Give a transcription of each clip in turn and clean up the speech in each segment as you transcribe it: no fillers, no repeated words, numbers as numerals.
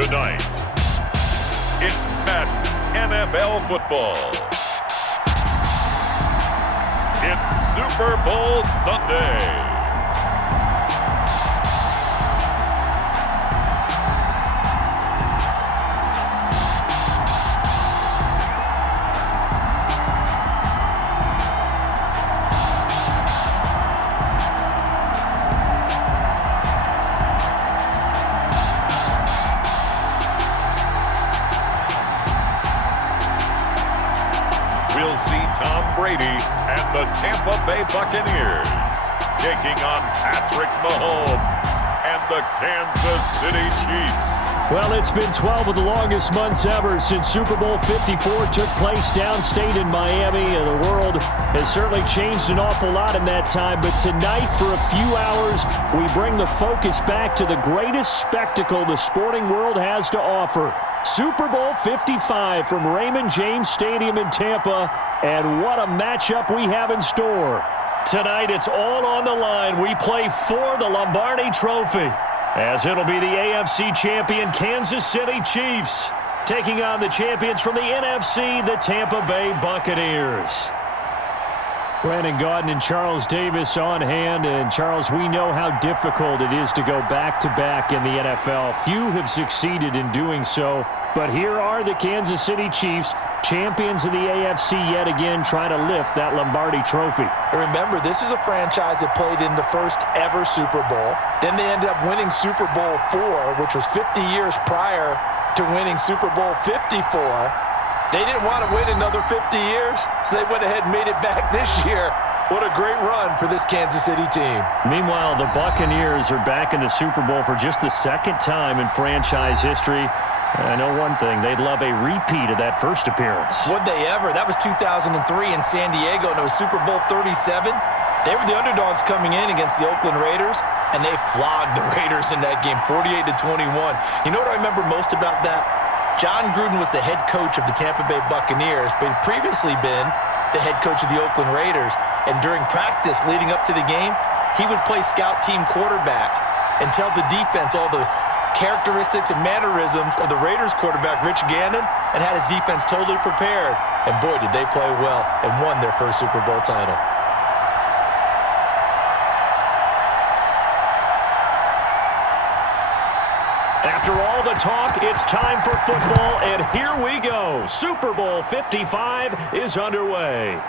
Tonight, it's Madden NFL football. It's Super Bowl Sunday. We'll see Tom Brady and the Tampa Bay Buccaneers taking on Patrick Mahomes and the Kansas City Chiefs. Well, it's been 12 of the longest months ever since Super Bowl 54 took place downstate in Miami, and the world has certainly changed an awful lot in that time. But tonight, for a few hours, we bring the focus back to the greatest spectacle the sporting world has to offer. Super Bowl 55 from Raymond James Stadium in Tampa, and what a matchup we have in store. Tonight, it's all on the line. We play for the Lombardi Trophy, as it'll be the AFC champion Kansas City Chiefs taking on the champions from the NFC, the Tampa Bay Buccaneers. Brandon Gaudin and Charles Davis on hand. And, Charles, we know how difficult it is to go back-to-back in the NFL. Few have succeeded in doing so. But here are the Kansas City Chiefs, champions of the AFC yet again, trying to lift that Lombardi Trophy. Remember, this is a franchise that played in the first ever Super Bowl. Then they ended up winning Super Bowl IV, which was 50 years prior to winning Super Bowl 54. They didn't want to win another 50 years, so they went ahead and made it back this year. What a great run for this Kansas City team. Meanwhile, the Buccaneers are back in the Super Bowl for just the second time in franchise history. I know one thing, they'd love a repeat of that first appearance. Would they ever? That was 2003 in San Diego, and it was Super Bowl 37. They were the underdogs coming in against the Oakland Raiders, and they flogged the Raiders in that game, 48-21. You know what I remember most about that? John Gruden was the head coach of the Tampa Bay Buccaneers, but he'd previously been the head coach of the Oakland Raiders. And during practice leading up to the game, he would play scout team quarterback and tell the defense all the characteristics and mannerisms of the Raiders quarterback, Rich Gannon, and had his defense totally prepared. And boy, did they play well and won their first Super Bowl title. After all the talk, it's time for football, and here we go. Super Bowl 55 is underway.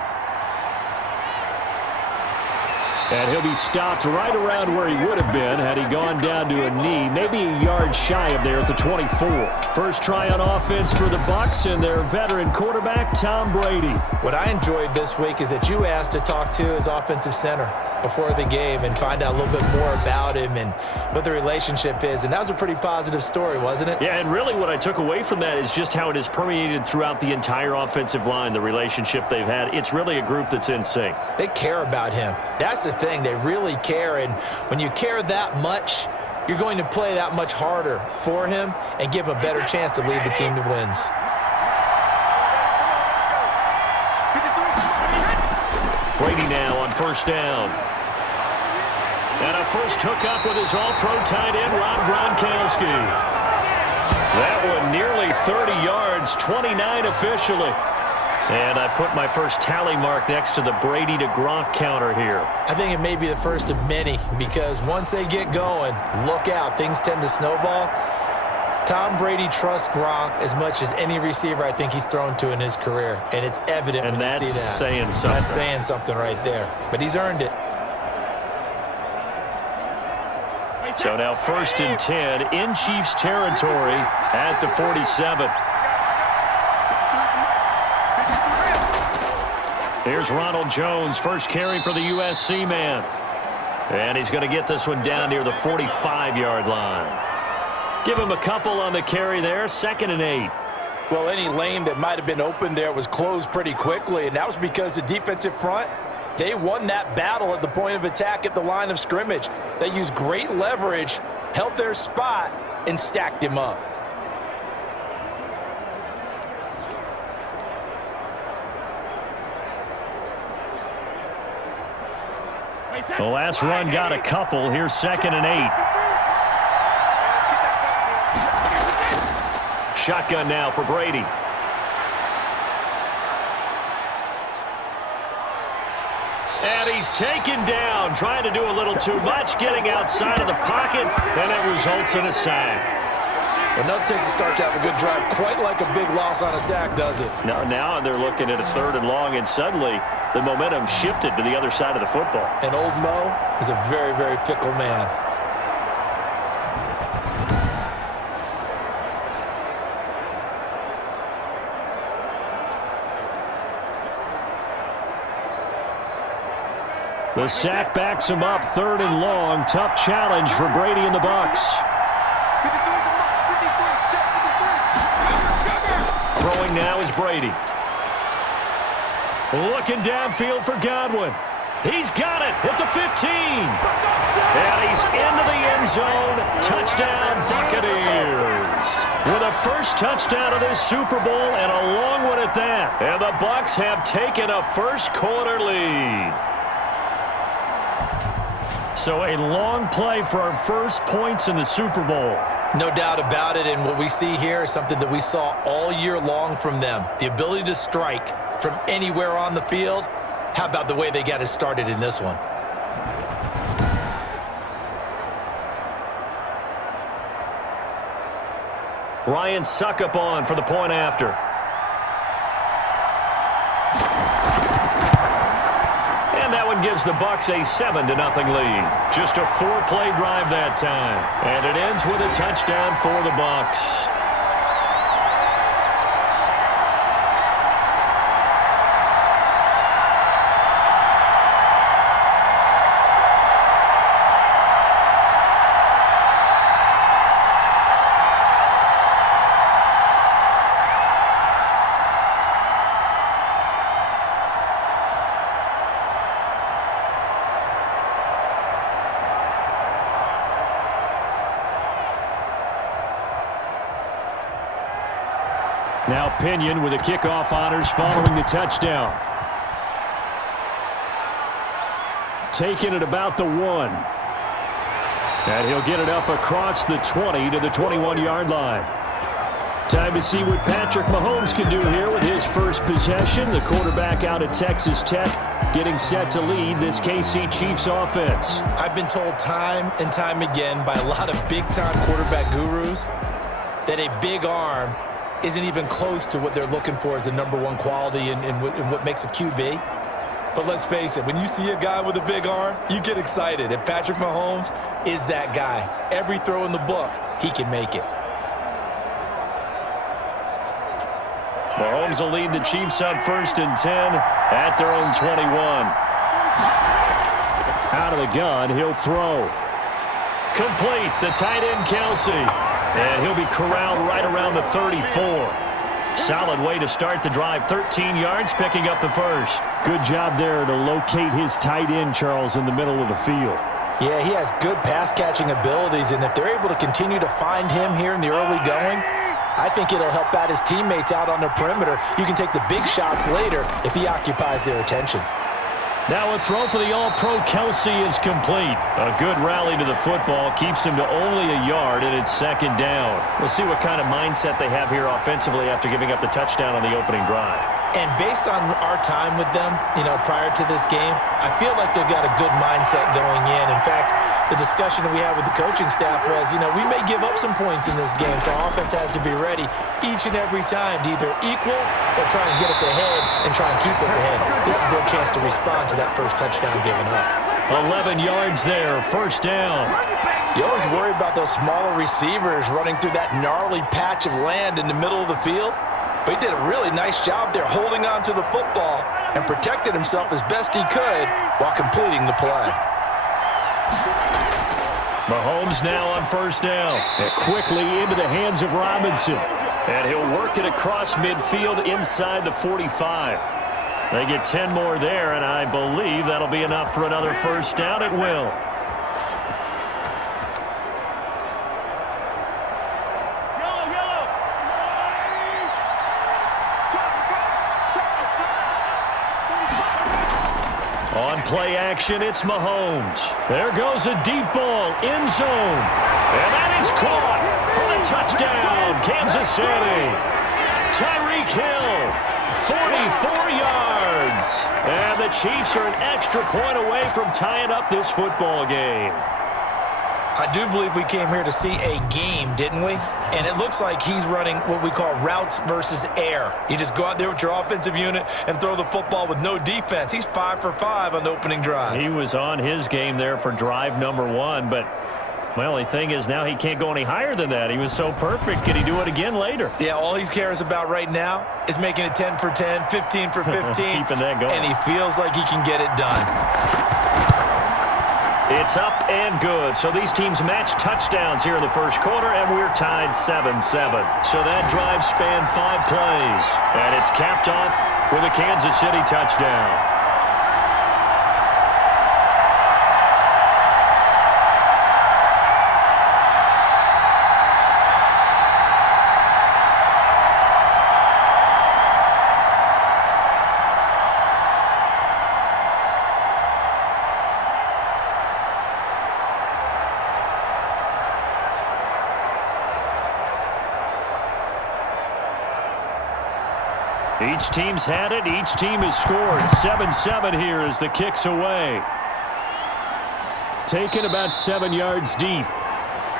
And he'll be stopped right around where he would have been had he gone down to a knee, maybe a yard shy of there at the 24. First try on offense for the Bucs and their veteran quarterback, Tom Brady. What I enjoyed this week is that you asked to talk to his offensive center before the game and find out a little bit more about him and what the relationship is. And that was a pretty positive story, wasn't it? Yeah, and really what I took away from that is just how it has permeated throughout the entire offensive line, the relationship they've had. It's really a group that's in sync. They care about him. That's the thing. They really care. And when you care that much, you're going to play that much harder for him and give him a better chance to lead the team to wins. Brady now on first down. And a first hookup with his all-pro tight end, Rob Gronkowski. That one nearly 30 yards, 29 officially. And I put my first tally mark next to the Brady to Gronk counter here. I think it may be the first of many because once they get going, look out, things tend to snowball. Tom Brady trusts Gronk as much as any receiver I think he's thrown to in his career, and it's evident when you see that. And that's saying something. That's saying something right there, but he's earned it. So now 1st and 10 in Chiefs territory at the 47. Here's Ronald Jones, first carry for the USC man. And he's going to get this one down near the 45-yard line. Give him a couple on the carry there, 2nd and 8. Well, any lane that might have been open there was closed pretty quickly, and that was because the defensive front, they won that battle at the point of attack at the line of scrimmage. They used great leverage, held their spot, and stacked him up. The last run got a couple. Here's 2nd and 8. Shotgun now for Brady. And he's taken down, trying to do a little too much, getting outside of the pocket, and it results in a sack. Enough takes a start to have a good drive, quite like a big loss on a sack, does it? Now they're looking at a 3rd and long, and suddenly the momentum shifted to the other side of the football. And old Mo is a very, very fickle man. The sack backs him up, 3rd and long. Tough challenge for Brady and the Bucs. Throwing now is Brady. Looking downfield for Godwin. He's got it at the 15. And he's into the end zone. Touchdown, Buccaneers. With a first touchdown of this Super Bowl and a long one at that. And the Bucs have taken a first-quarter lead. So a long play for our first points in the Super Bowl. No doubt about it, and what we see here is something that we saw all year long from them. The ability to strike from anywhere on the field. How about the way they got it started in this one? Ryan Suckup on for the point after. And that one gives the Bucs a 7-0 lead. Just a 4-play drive that time. And it ends with a touchdown for the Bucs. Now Pinion with the kickoff honors following the touchdown. Taking it about the 1. And he'll get it up across the 20 to the 21-yard line. Time to see what Patrick Mahomes can do here with his first possession. The quarterback out of Texas Tech getting set to lead this KC Chiefs offense. I've been told time and time again by a lot of big-time quarterback gurus that a big arm isn't even close to what they're looking for as the #1 quality in what makes a QB. But let's face it, when you see a guy with a big arm, you get excited. And Patrick Mahomes is that guy. Every throw in the book, he can make it. Mahomes will lead the Chiefs up 1st and 10 at their own 21. Out of the gun, he'll throw. Complete, the tight end Kelsey. And he'll be corralled right around the 34. Solid way to start the drive. 13 yards, picking up the first. Good job there to locate his tight end, Charles, in the middle of the field. Yeah, he has good pass-catching abilities, and if they're able to continue to find him here in the early going, I think it'll help out his teammates out on the perimeter. You can take the big shots later if he occupies their attention. Now a throw for the All-Pro Kelsey is complete. A good rally to the football keeps him to only a yard, and it's 2nd down. We'll see what kind of mindset they have here offensively after giving up the touchdown on the opening drive. And based on our time with them, prior to this game, I feel like they've got a good mindset going in. In fact, the discussion that we had with the coaching staff was, we may give up some points in this game, so our offense has to be ready each and every time to either equal or try and get us ahead and try and keep us ahead. This is their chance to respond to that first touchdown given up. 11 yards there, 1st down. You always worry about those smaller receivers running through that gnarly patch of land in the middle of the field. But he did a really nice job there holding on to the football and protected himself as best he could while completing the play. Mahomes now on 1st down. And quickly into the hands of Robinson. And he'll work it across midfield inside the 45. They get 10 more there, and I believe that'll be enough for another 1st down. It will. On play action, it's Mahomes. There goes a deep ball, end zone. And that is caught for the Touchdown, Kansas City. Tyreek Hill, 44 yards. And the Chiefs are an extra point away from tying up this football game. I do believe we came here to see a game, didn't we? And it looks like he's running what we call routes versus air. You just go out there with your offensive unit and throw the football with no defense. He's 5 for 5 on the opening drive. He was on his game there for drive number 1, but my only thing is now he can't go any higher than that. He was so perfect. Can he do it again later? Yeah, all he cares about right now is making it 10 for 10, 15 for 15. Keeping that going. And he feels like he can get it done. It's up and good. So these teams match touchdowns here in the first quarter, and we're tied 7-7. So that drive spanned 5 plays, and it's capped off with a Kansas City touchdown. Each team's had it. Each team has scored. 7-7 here as the kick's away. Taken about 7 yards deep.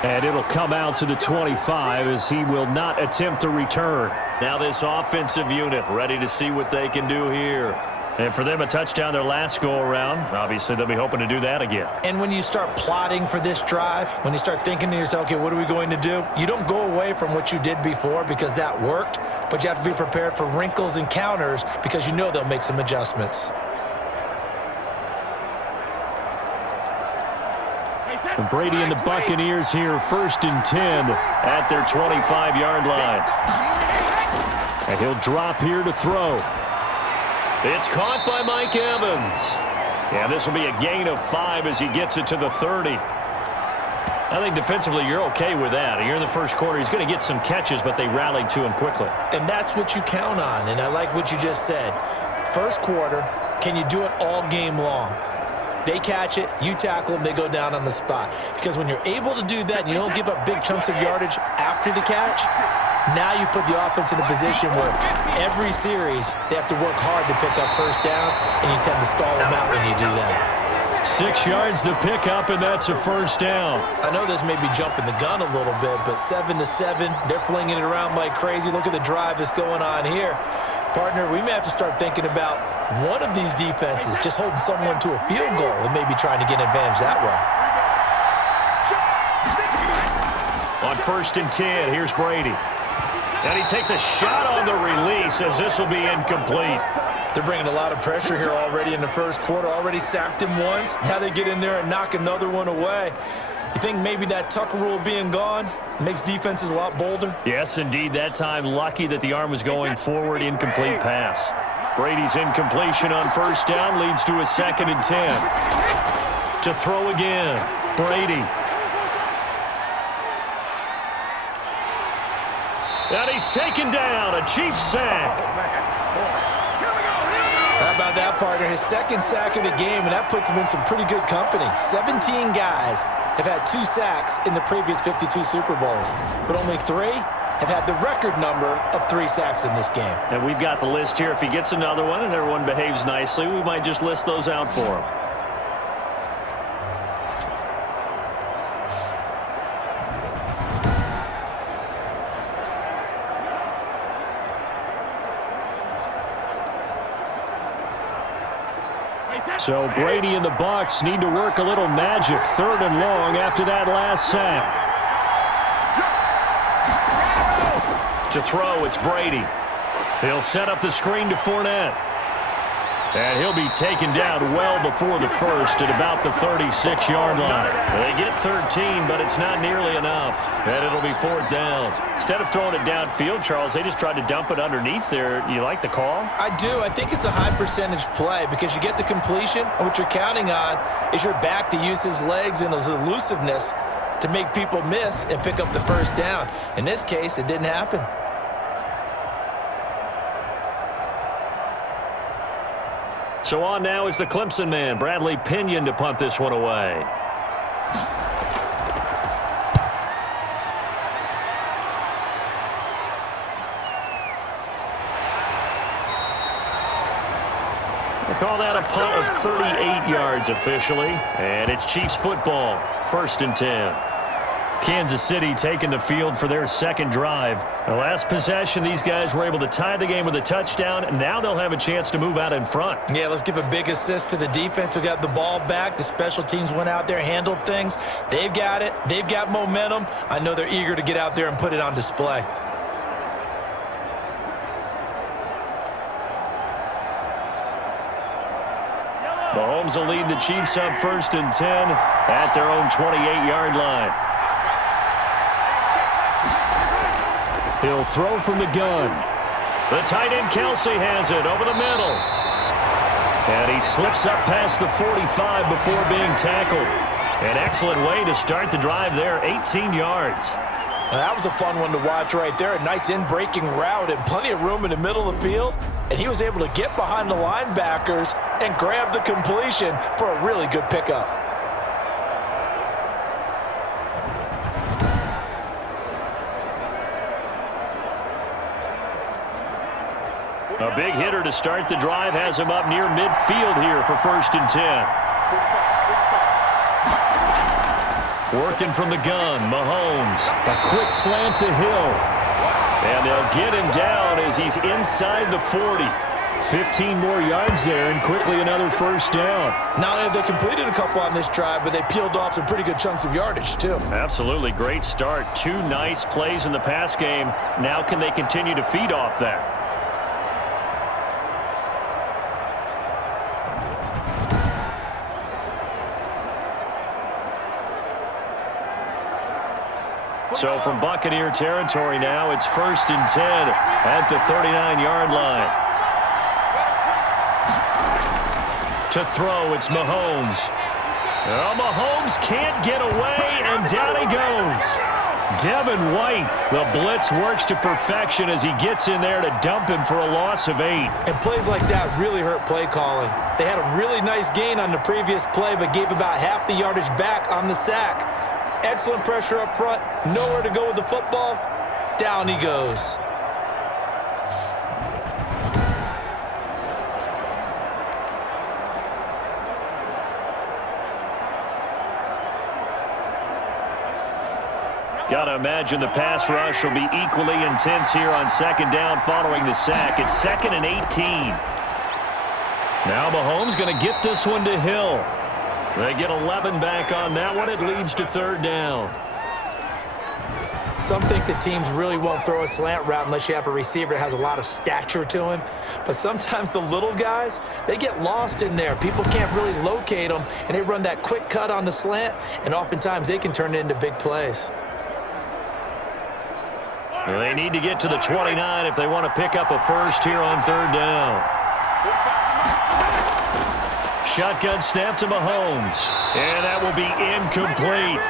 And it'll come out to the 25 as he will not attempt to return. Now this offensive unit ready to see what they can do here. And for them, a touchdown their last go-around. Obviously, they'll be hoping to do that again. And when you start plotting for this drive, when you start thinking to yourself, okay, what are we going to do? You don't go away from what you did before because that worked, but you have to be prepared for wrinkles and counters because you know they'll make some adjustments. And Brady and the Buccaneers here, 1st and 10 at their 25-yard line. And he'll drop here to throw. It's caught by Mike Evans. Yeah, this will be a gain of 5 as he gets it to the 30. I think defensively you're okay with that. You're in the first quarter. He's going to get some catches, but they rallied to him quickly. And that's what you count on, and I like what you just said. First quarter, can you do it all game long? They catch it, you tackle them, they go down on the spot. Because when you're able to do that and you don't give up big chunks of yardage after the catch, now you put the offense in a position where every series they have to work hard to pick up first downs, and you tend to stall them out when you do that. 6 yards to pick up, and that's a first down. I know this may be jumping the gun a little bit, but 7-7, they're flinging it around like crazy. Look at the drive that's going on here. Partner, we may have to start thinking about one of these defenses just holding someone to a field goal and maybe trying to get an advantage that way. On 1st and 10, here's Brady. And he takes a shot on the release as this will be incomplete. They're bringing a lot of pressure here already in the first quarter. Already sacked him once. Now they get in there and knock another one away. You think maybe that Tucker rule being gone makes defenses a lot bolder? Yes, indeed. That time, lucky that the arm was going forward. Incomplete pass. Brady's incompletion on 1st down leads to a 2nd and 10. To throw again, Brady. And he's taken down. A Chiefs sack. How about that, partner? His 2nd sack of the game, and that puts him in some pretty good company. 17 guys have had 2 sacks in the previous 52 Super Bowls, but only 3 have had the record number of 3 sacks in this game. And we've got the list here. If he gets another one and everyone behaves nicely, we might just list those out for him. So Brady and the Bucs need to work a little magic. 3rd and long after that last sack. To throw, it's Brady. He'll set up the screen to Fournette. And he'll be taken down well before the first at about the 36-yard line. They get 13, but it's not nearly enough. And it'll be 4th down. Instead of throwing it downfield, Charles, they just tried to dump it underneath there. You like the call? I do. I think it's a high percentage play because you get the completion, and what you're counting on is your back to use his legs and his elusiveness to make people miss and pick up the first down. In this case, it didn't happen. So on now is the Clemson man, Bradley Pinion, to punt this one away. Call that a punt of 38 yards officially. And it's Chiefs football, 1st and 10. Kansas City taking the field for their second drive. The last possession, these guys were able to tie the game with a touchdown, and now they'll have a chance to move out in front. Yeah, let's give a big assist to the defense who got the ball back. The special teams went out there, handled things. They've got it. They've got momentum. I know they're eager to get out there and put it on display. Mahomes will lead the Chiefs up 1st and 10 at their own 28-yard line. He'll throw from the gun. The tight end Kelsey has it over the middle. And he slips up past the 45 before being tackled. An excellent way to start the drive there, 18 yards. Now, that was a fun one to watch right there. A nice in-breaking route and plenty of room in the middle of the field. And he was able to get behind the linebackers and grab the completion for a really good pickup. A big hitter to start the drive has him up near midfield here for 1st and 10. Working from the gun, Mahomes. A quick slant to Hill. And they'll get him down as he's inside the 40. 15 more yards there and quickly another 1st down. Not only have they completed a couple on this drive, but they peeled off some pretty good chunks of yardage too. Absolutely great start. 2 nice plays in the pass game. Now can they continue to feed off that? So from Buccaneer territory now, it's 1st and 10 at the 39-yard line. To throw, it's Mahomes. Oh, Mahomes can't get away, and down he goes. Devin White, the blitz works to perfection as he gets in there to dump him for a loss of 8. And plays like that really hurt play calling. They had a really nice gain on the previous play, but gave about half the yardage back on the sack. Excellent pressure up front. Nowhere to go with the football. Down he goes. Gotta imagine the pass rush will be equally intense here on 2nd down following the sack. It's 2nd and 18. Now Mahomes gonna get this one to Hill. They get 11 back on that one. It leads to 3rd down. Some think that teams really won't throw a slant route unless you have a receiver that has a lot of stature to him. But sometimes the little guys, they get lost in there. People can't really locate them, and they run that quick cut on the slant, and oftentimes they can turn it into big plays. Well, they need to get to the 29 if they want to pick up a 1st here on 3rd down. Shotgun snap to Mahomes. And that will be incomplete.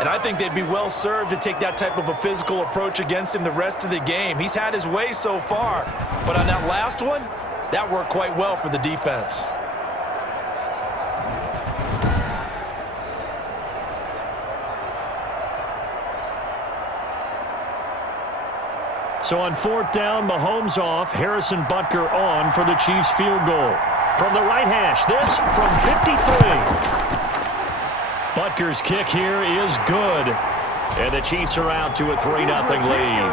And I think they'd be well served to take that type of a physical approach against him the rest of the game. He's had his way so far. But on that last one, that worked quite well for the defense. So on 4th down, Mahomes off, Harrison Butker on for the Chiefs field goal. From the right hash, this from 53. Butker's kick here is good. And the Chiefs are out to a 3-0 lead.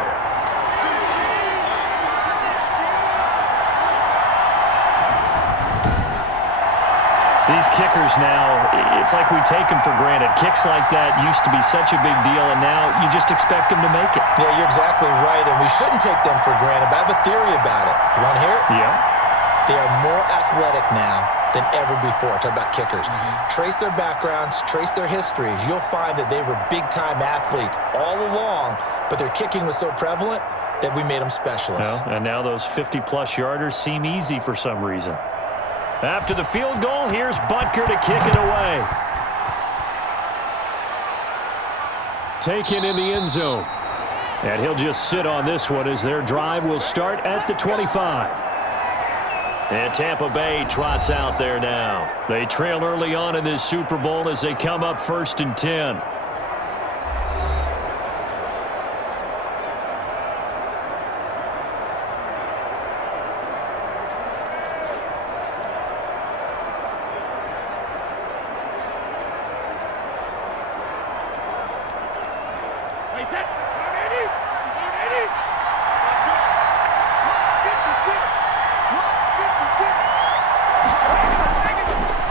These kickers now, it's like we take them for granted. Kicks like that used to be such a big deal, and now you just expect them to make it. Yeah, you're exactly right, and we shouldn't take them for granted, but I have a theory about it. You want to hear it? Yeah. They are more athletic now than ever before. Talk about kickers. Trace their backgrounds, trace their histories. You'll find that they were big-time athletes all along, but their kicking was so prevalent that we made them specialists. Well, and now those 50-plus yarders seem easy for some reason. After the field goal, here's Butker to kick it away. Taken in the end zone. And he'll just sit on this one as their drive will start at the 25. And Tampa Bay trots out there now. They trail early on in this Super Bowl as they come up 1st and 10.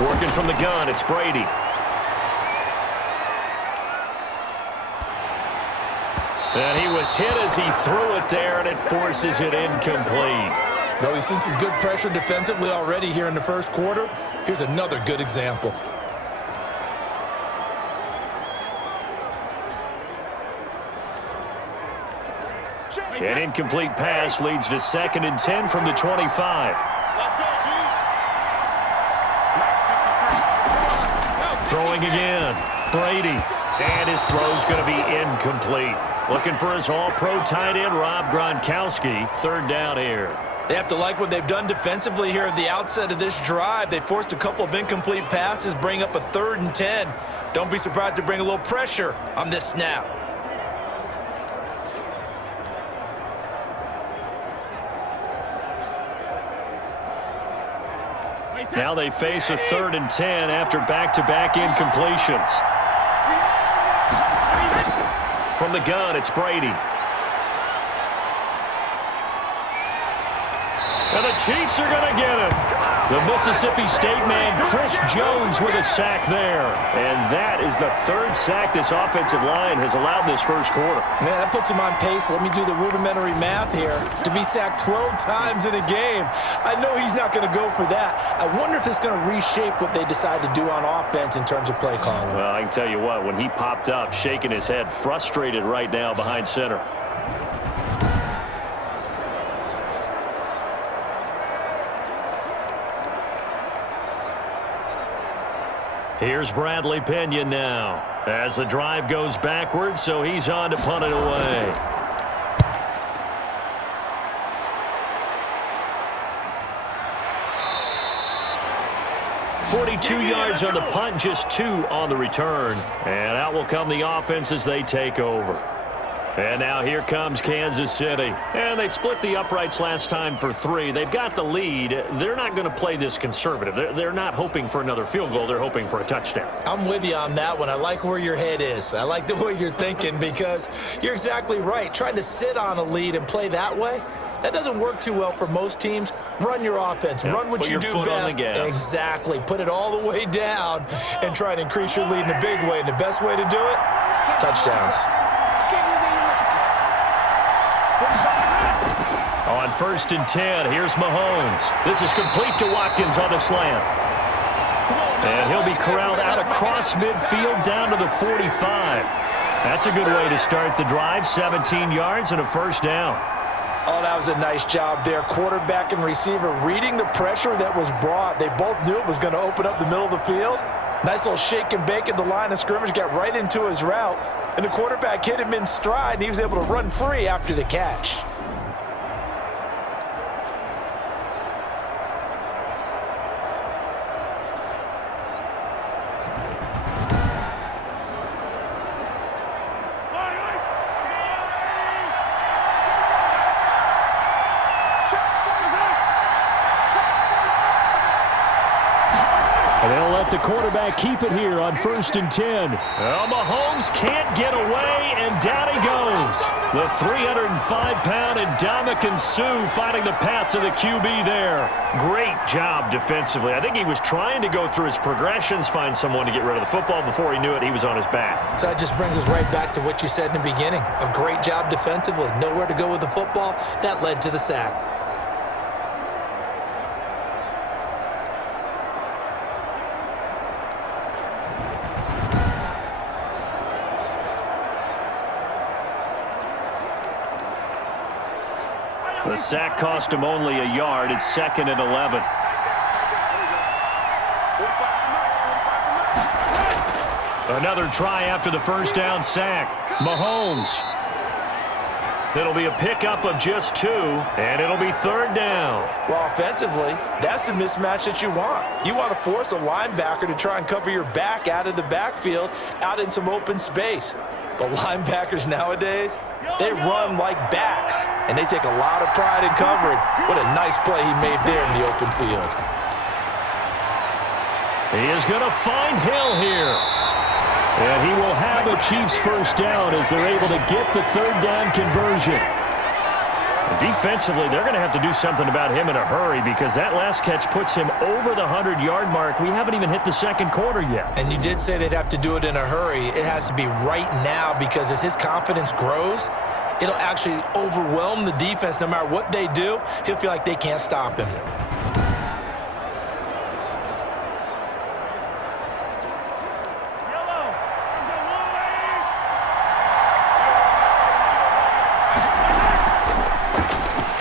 Working from the gun, it's Brady. And he was hit as he threw it there, and it forces it incomplete. Though he's seen some good pressure defensively already here in the first quarter, here's another good example. An incomplete pass leads to 2nd and 10 from the 25. Throwing again, Brady. And his throw's going to be incomplete. Looking for his all-pro tight end, Rob Gronkowski. 3rd down here. They have to like what they've done defensively here at the outset of this drive. They forced a couple of incomplete passes, bring up a 3rd and 10. Don't be surprised to bring a little pressure on this snap. Now they face a 3rd and 10 after back-to-back incompletions. From the gun, it's Brady. And the Chiefs are going to get him. The Mississippi State man, Chris Jones, with a sack there. And that is the 3rd sack this offensive line has allowed this first quarter. Man, that puts him on pace. Let me do the rudimentary math here. To be sacked 12 times in a game, I know he's not going to go for that. I wonder if it's going to reshape what they decide to do on offense in terms of play calling. Well, I can tell you what, when he popped up, shaking his head, frustrated right now behind center. Here's Bradley Pinion now as the drive goes backwards, so he's on to punt it away. .42 yards on the punt, just 2 on the return. And out will come the offense as they take over. And now here comes Kansas City. And they split the uprights last time for 3. They've got the lead. They're not going to play this conservative. They're not hoping for another field goal. They're hoping for a touchdown. I'm with you on that one. I like where your head is. I like the way you're thinking because you're exactly right. Trying to sit on a lead and play that way, that doesn't work too well for most teams. Run your offense. Yep. Run what you do best. Exactly. Put it all the way down and try to increase your lead in a big way. And the best way to do it, touchdowns. On 1st and 10, here's Mahomes. This is complete to Watkins on the slant. And he'll be corralled out across midfield down to the 45. That's a good way to start the drive. 17 yards and a 1st down. Oh, that was a nice job there. Quarterback and receiver reading the pressure that was brought. They both knew it was going to open up the middle of the field. Nice little shake and bake at the line of scrimmage. Got right into his route. And the quarterback hit him in stride, and he was able to run free after the catch. The quarterback keep it here on 1st and 10. Well, Mahomes can't get away, and down he goes. The 305-pound Ndamukong Suh finding the path to the QB there. Great job defensively. I think he was trying to go through his progressions, find someone to get rid of the football. Before he knew it, he was on his back. So that just brings us right back to what you said in the beginning. A great job defensively. Nowhere to go with the football. That led to the sack. The sack cost him only a yard. It's 2nd and 11. Another try after the 1st down sack. Mahomes. It'll be a pickup of just 2, and it'll be 3rd down. Well, offensively, that's the mismatch that you want. You want to force a linebacker to try and cover your back out of the backfield, out in some open space. But linebackers nowadays, they run like backs, and they take a lot of pride in covering. What a nice play he made there in the open field. He is going to find Hill here. And he will have a Chiefs first down as they're able to get the third down conversion. Defensively, they're going to have to do something about him in a hurry because that last catch puts him over the 100-yard mark. We haven't even hit the second quarter yet. And you did say they'd have to do it in a hurry. It has to be right now because as his confidence grows, it'll actually overwhelm the defense. No matter what they do, he'll feel like they can't stop him.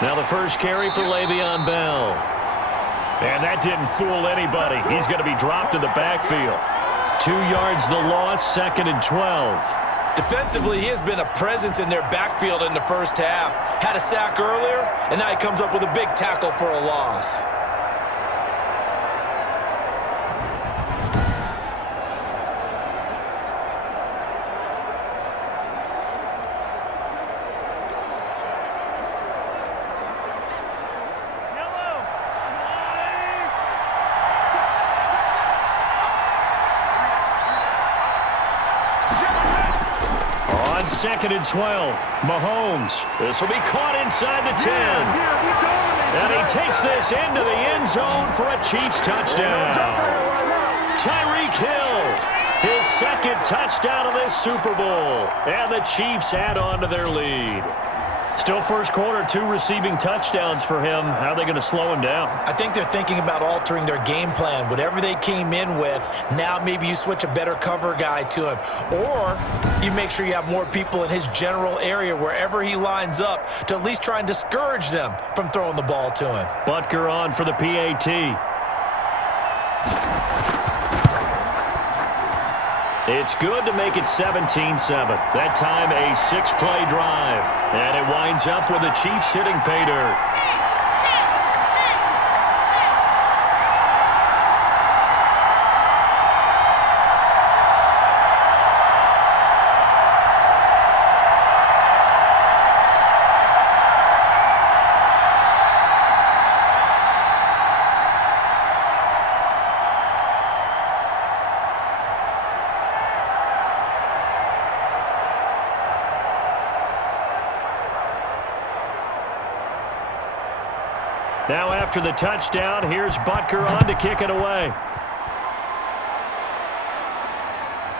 Now the first carry for Le'Veon Bell. And that didn't fool anybody. He's going to be dropped in the backfield. 2 yards the loss, 2nd and 12. Defensively, he has been a presence in their backfield in the first half. Had a sack earlier, and now he comes up with a big tackle for a loss. On 2nd and 12, Mahomes. This will be caught inside the 10. And he takes this into the end zone for a Chiefs touchdown. Tyreek Hill, his 2nd touchdown of this Super Bowl. And the Chiefs add on to their lead. Still first quarter, 2 receiving touchdowns for him. How are they going to slow him down? I think they're thinking about altering their game plan. Whatever they came in with, now maybe you switch a better cover guy to him. Or you make sure you have more people in his general area wherever he lines up to at least try and discourage them from throwing the ball to him. Butker on for the PAT. It's good to make it 17-7. That time a 6-play drive. And it winds up with the Chiefs hitting pay dirt. Now after the touchdown, here's Butker on to kick it away.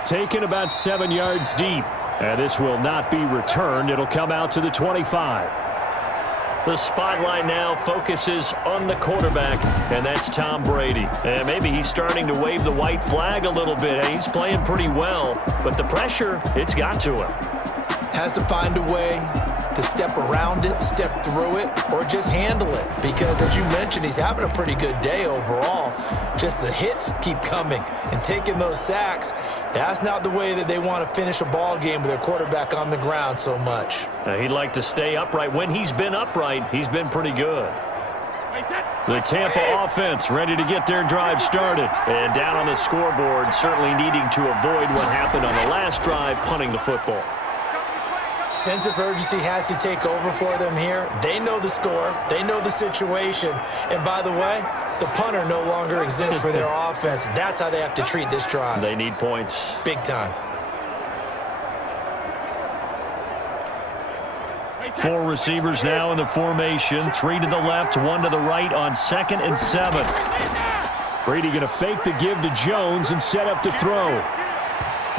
Taken about 7 yards deep. And this will not be returned. It'll come out to the 25. The spotlight now focuses on the quarterback, and that's Tom Brady. And maybe he's starting to wave the white flag a little bit. He's playing pretty well, but the pressure, it's got to him. Has to find a way to step around it, step through it, or just handle it. Because, as you mentioned, he's having a pretty good day overall. Just the hits keep coming and taking those sacks. That's not the way that they want to finish a ball game with their quarterback on the ground so much. He'd like to stay upright. When he's been upright, he's been pretty good. The Tampa offense ready to get their drive started. And down on the scoreboard, certainly needing to avoid what happened on the last drive, punting the football. Sense of urgency has to take over for them here. They know the score. They know the situation. And by the way, the punter no longer exists for their offense. That's how they have to treat this drive. They need points. Big time. 4 receivers now in the formation. 3 to the left, 1 to the right on 2nd and 7. Brady going to fake the give to Jones and set up to throw.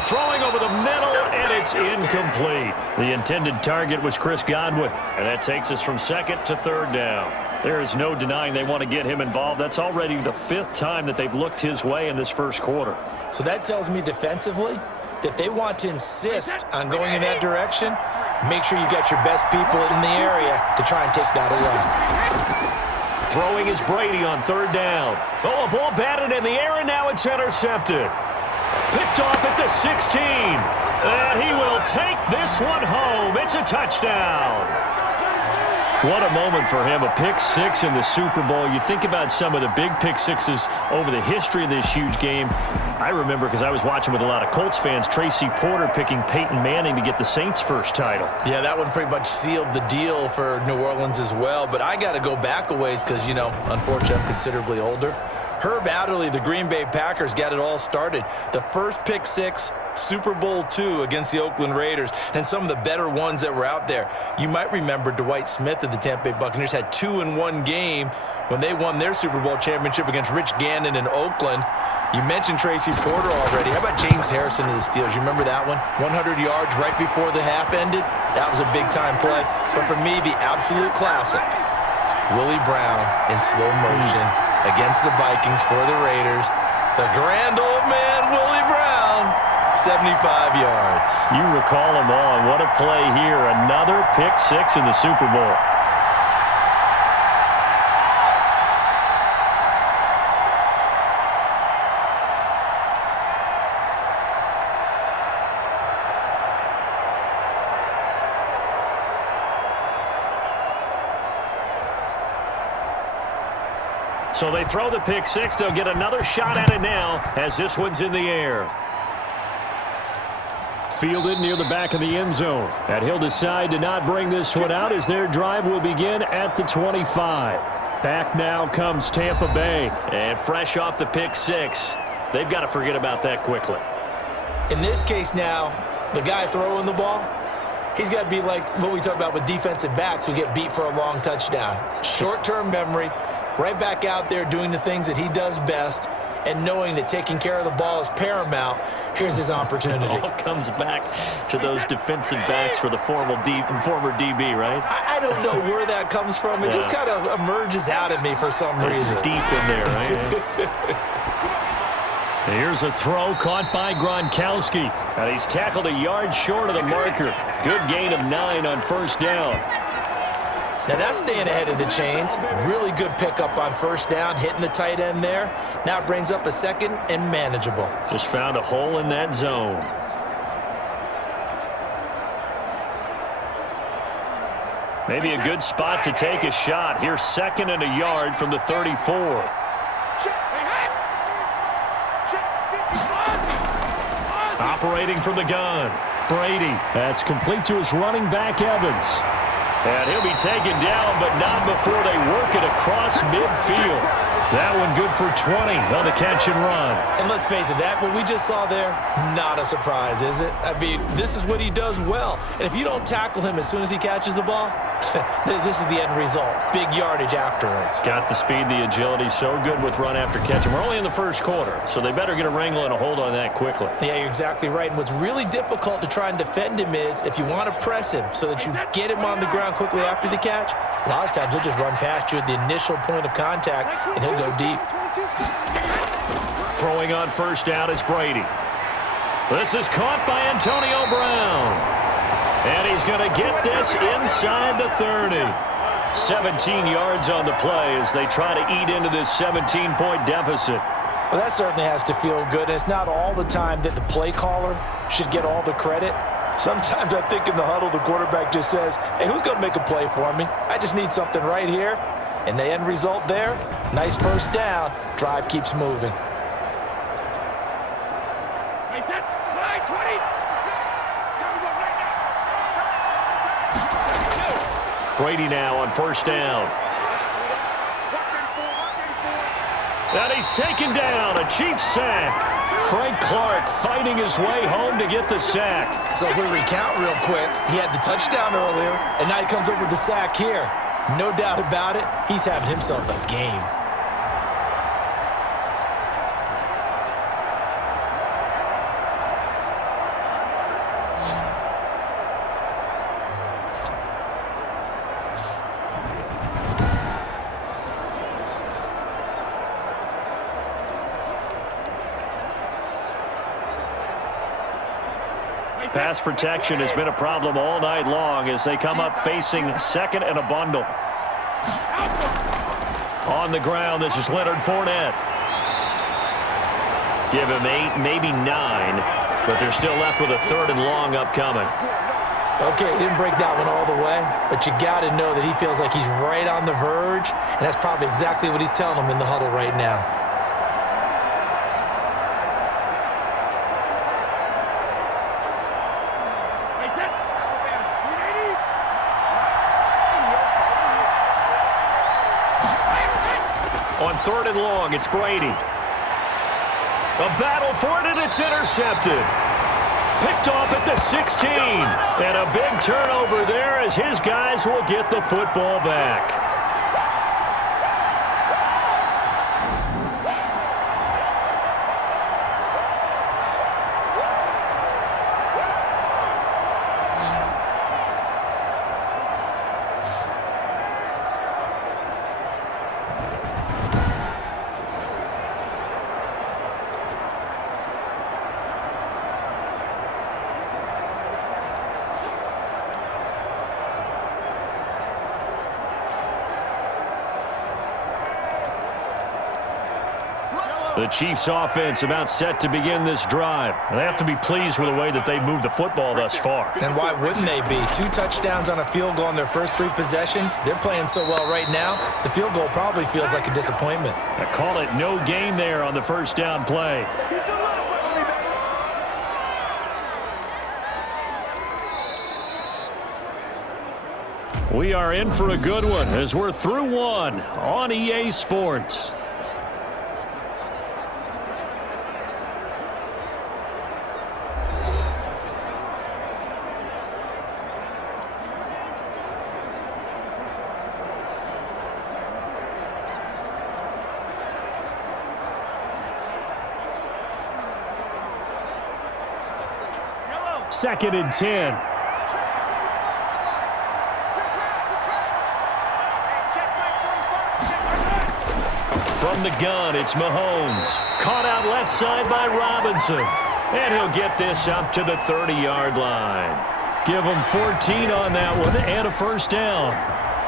Throwing over the middle, and it's incomplete. The intended target was Chris Godwin, and that takes us from 2nd to 3rd down. There is no denying they want to get him involved. That's already the 5th time that they've looked his way in this first quarter. So that tells me defensively that they want to insist on going in that direction. Make sure you got your best people in the area to try and take that away. Throwing is Brady on 3rd down. Oh, a ball batted in the air, and now it's intercepted. Picked off at the 16. And he will take this one home. It's a touchdown. What a moment for him. A pick 6 in the Super Bowl. You think about some of the big pick 6s over the history of this huge game. I remember, because I was watching with a lot of Colts fans, Tracy Porter picking Peyton Manning to get the Saints' first title. Yeah, that one pretty much sealed the deal for New Orleans as well. But I got to go back a ways because, you know, unfortunately, I'm considerably older. Herb Adderley, the Green Bay Packers, got it all started. The first pick 6 Super Bowl II against the Oakland Raiders, and some of the better ones that were out there. You might remember Dwight Smith of the Tampa Bay Buccaneers had 2 in one game when they won their Super Bowl championship against Rich Gannon in Oakland. You mentioned Tracy Porter already. How about James Harrison of the Steelers? You remember that one? 100 yards right before the half ended? That was a big-time play. But for me, the absolute classic, Willie Brown in slow motion against the Vikings for the Raiders. The grand old man, Willie Brown, 75 yards. You recall them all, and what a play here. Another pick six in the Super Bowl. So they throw the pick six. They'll get another shot at it now as this one's in the air. Fielded near the back of the end zone. And he'll decide to not bring this one out as their drive will begin at the 25. Back now comes Tampa Bay. And fresh off the pick six, they've got to forget about that quickly. In this case now, the guy throwing the ball, he's got to be like what we talk about with defensive backs who get beat for a long touchdown. Short-term memory. Right back out there doing the things that he does best and knowing that taking care of the ball is paramount. Here's his opportunity. It all comes back to those defensive backs for the former DB, right? I don't know where that comes from. It just kind of emerges out at me for some reason. It's deep in there, right? Here's a throw caught by Gronkowski. And he's tackled a yard short of the marker. Good gain of 9 on first down. Now that's staying ahead of the chains. Really good pickup on first down, hitting the tight end there. Now it brings up a second and manageable. Just found a hole in that zone. Maybe a good spot to take a shot. Here's second and a yard from the 34. Operating from the gun. Brady. That's complete to his running back, Evans. And he'll be taken down, but not before they work it across midfield. That one good for 20 on the catch and run. And let's face it, that what we just saw there, not a surprise, is it? I mean, this is what he does well. And if you don't tackle him as soon as he catches the ball, this is the end result. Big yardage afterwards. Got the speed, the agility, so good with run after catch. And we're only in the first quarter, so they better get a wrangle and a hold on that quickly. Yeah, you're exactly right. And what's really difficult to try and defend him is if you want to press him so that you get him on the ground quickly after the catch, a lot of times he'll just run past you at the initial point of contact, and he'll go deep. Throwing on first down is Brady. This is caught by Antonio Brown. And he's going to get this inside the 30. 17 yards on the play as they try to eat into this 17-point deficit. Well, that certainly has to feel good. And it's not all the time that the play caller should get all the credit. Sometimes I think in the huddle, the quarterback just says, hey, who's going to make a play for me? I just need something right here. And the end result there, nice first down. Drive keeps moving. Brady now on first down. And he's taken down, a Chiefs sack. Frank Clark fighting his way home to get the sack. So if we recount real quick, he had the touchdown earlier, and now he comes up with the sack here. No doubt about it, he's having himself a game. Pass protection has been a problem all night long as they come up facing second and a bundle. On the ground, this is Leonard Fournette. Give him 8, maybe 9, but they're still left with a third and long upcoming. Okay, he didn't break that one all the way, but you got to know that he feels like he's right on the verge, and that's probably exactly what he's telling them in the huddle right now. On third and long, it's Brady. A battle for it, and it's intercepted. picked off at the 16. And a big turnover there as his guys will get the football back. The Chiefs offense about set to begin this drive. They have to be pleased with the way that they've moved the football thus far. And why wouldn't they be? 2 touchdowns on a field goal in their first 3 possessions. They're playing so well right now, the field goal probably feels like a disappointment. I call it no gain there on the first down play. We are in for a good one as we're through one on EA Sports. Second and 10. From the gun, it's Mahomes. Caught out left side by Robinson. And he'll get this up to the 30-yard line. Give him 14 on that one and a first down.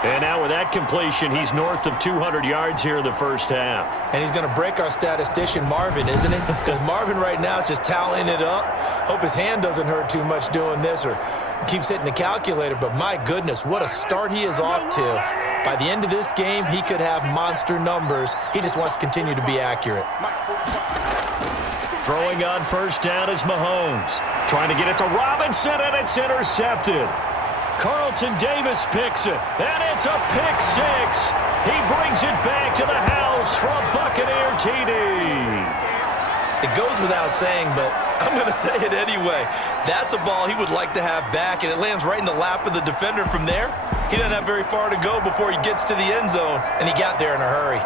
And now with that completion, he's north of 200 yards here in the first half. And he's going to break our statistician Marvin, isn't he? Because Marvin right now is just tallying it up. Hope his hand doesn't hurt too much doing this or keeps hitting the calculator. But my goodness, what a start he is off to. By the end of this game, he could have monster numbers. He just wants to continue to be accurate. Throwing on first down is Mahomes. Trying to get it to Robinson, and it's intercepted. Carlton Davis picks it, and it's a pick 6. He brings it back to the house for a Buccaneer TD. It goes without saying, but I'm going to say it anyway. That's a ball he would like to have back, and it lands right in the lap of the defender from there. He doesn't have very far to go before he gets to the end zone, and he got there in a hurry.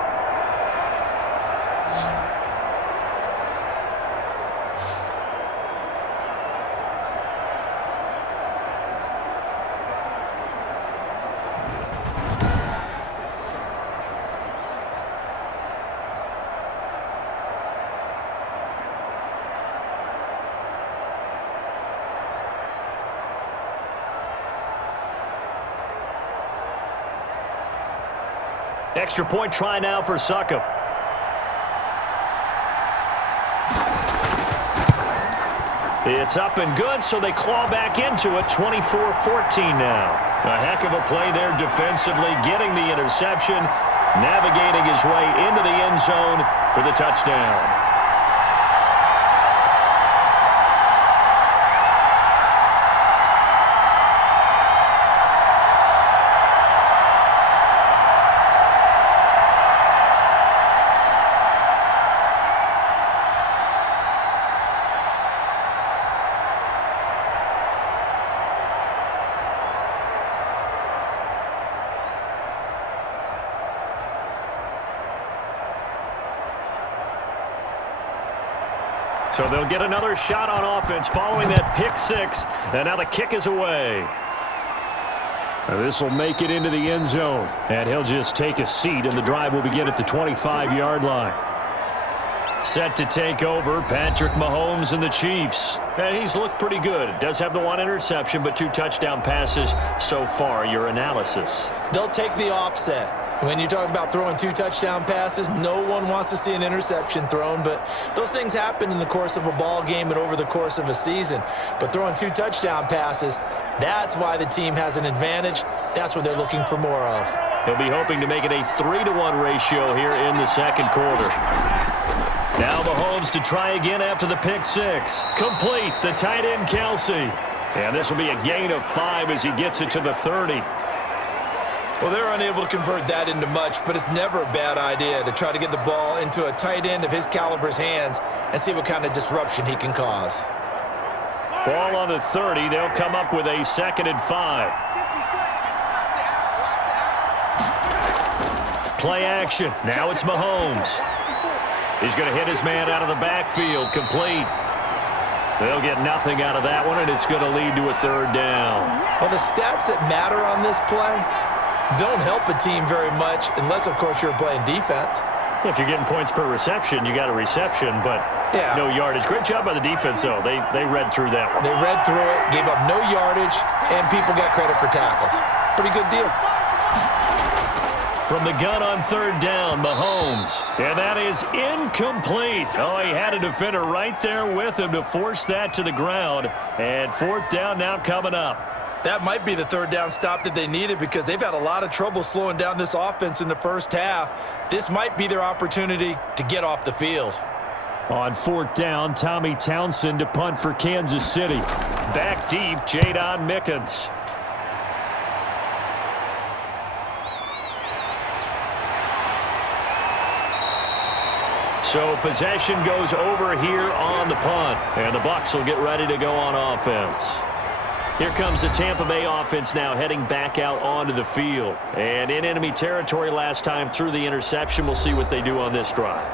Extra point try now for Succop. It's up and good, so they claw back into it, 24-14 now. A heck of a play there defensively, getting the interception, navigating his way into the end zone for the touchdown. So they'll get another shot on offense following that pick 6. And now the kick is away. This will make it into the end zone. And he'll just take a seat, and the drive will begin at the 25-yard line. Set to take over, Patrick Mahomes and the Chiefs. And he's looked pretty good. Does have the 1 interception, but 2 touchdown passes so far. Your analysis? They'll take the offset. When you talk about throwing 2 touchdown passes, no one wants to see an interception thrown, but those things happen in the course of a ball game and over the course of a season. But throwing 2 touchdown passes, that's why the team has an advantage. That's what they're looking for more of. He'll be hoping to make it a 3-to-1 ratio here in the second quarter. Now Mahomes to try again after the pick 6. Complete, the tight end Kelsey. And this will be a gain of 5 as he gets it to the 30. Well, they're unable to convert that into much, but it's never a bad idea to try to get the ball into a tight end of his caliber's hands and see what kind of disruption he can cause. Ball on the 30. They'll come up with a 2nd and 5. Play action. Now it's Mahomes. He's going to hit his man out of the backfield. Complete. They'll get nothing out of that one, and it's going to lead to a 3rd down. Well, the stats that matter on this play don't help a team very much unless, of course, you're playing defense. If you're getting points per reception, you got a reception, but no yardage. Great job by the defense, though. They read through that one. They read through it, gave up no yardage, and people got credit for tackles. Pretty good deal. From the gun on 3rd down, Mahomes. And that is incomplete. Oh, he had a defender right there with him to force that to the ground. And 4th down now coming up. That might be the 3rd down stop that they needed because they've had a lot of trouble slowing down this offense in the first half. This might be their opportunity to get off the field. On 4th down, Tommy Townsend to punt for Kansas City. Back deep, Jadon Mickens. So possession goes over here on the punt, and the Bucs will get ready to go on offense. Here comes the Tampa Bay offense now heading back out onto the field. And in enemy territory last time through the interception. We'll see what they do on this drive.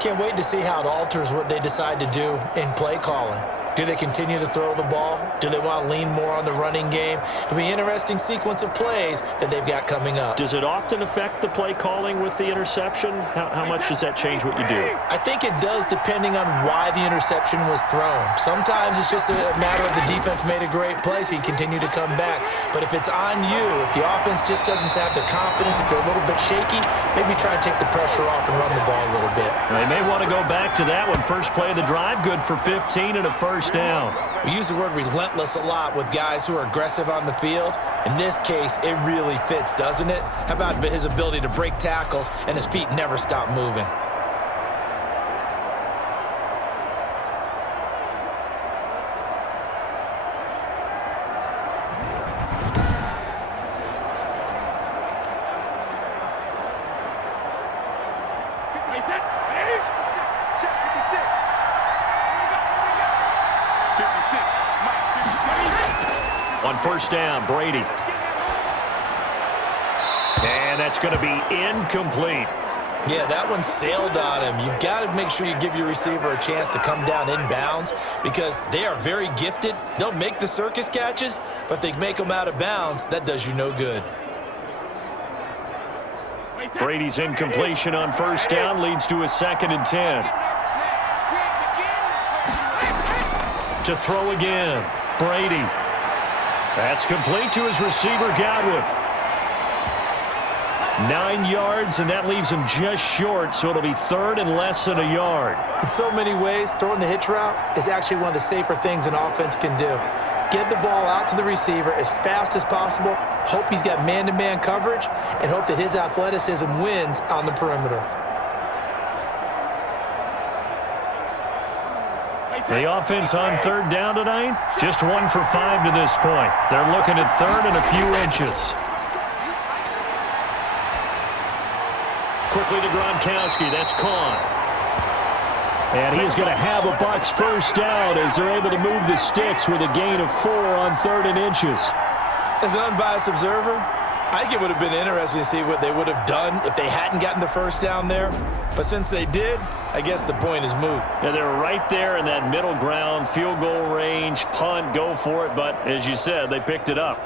Can't wait to see how it alters what they decide to do in play calling. Do they continue to throw the ball? Do they want to lean more on the running game? It'll be an interesting sequence of plays that they've got coming up. Does it often affect the play calling with the interception? How much does that change what you do? I think it does depending on why the interception was thrown. Sometimes it's just a matter of the defense made a great play, so you continue to come back. But if it's on you, if the offense just doesn't have the confidence, if they're a little bit shaky, maybe try and take the pressure off and run the ball a little bit. They may want to go back to that one. First play of the drive, good for 15 and a 1st down. We use the word relentless a lot with guys who are aggressive on the field. In this case, it really fits, doesn't it? How about his ability to break tackles and his feet never stop moving? On 1st down, Brady. And that's going to be incomplete. Yeah, that one sailed on him. You've got to make sure you give your receiver a chance to come down inbounds because they are very gifted. They'll make the circus catches, but they make them out of bounds. That does you no good. Brady's incompletion on 1st down leads to a 2nd and 10. To throw again, Brady. That's complete to his receiver, Godwin. 9 yards, and that leaves him just short, so it'll be 3rd and less than a yard. In so many ways, throwing the hitch route is actually one of the safer things an offense can do. Get the ball out to the receiver as fast as possible, hope he's got man-to-man coverage, and hope that his athleticism wins on the perimeter. The offense on 3rd down tonight, just 1 for 5 to this point. They're looking at 3rd and a few inches. Quickly to Gronkowski, that's caught. And he is going to have a Bucs 1st down as they're able to move the sticks with a gain of 4 on 3rd and inches. As an unbiased observer, I think it would have been interesting to see what they would have done if they hadn't gotten the 1st down there. But since they did, I guess the point is moot. Yeah, they're right there in that middle ground, field goal range, punt, go for it. But as you said, they picked it up.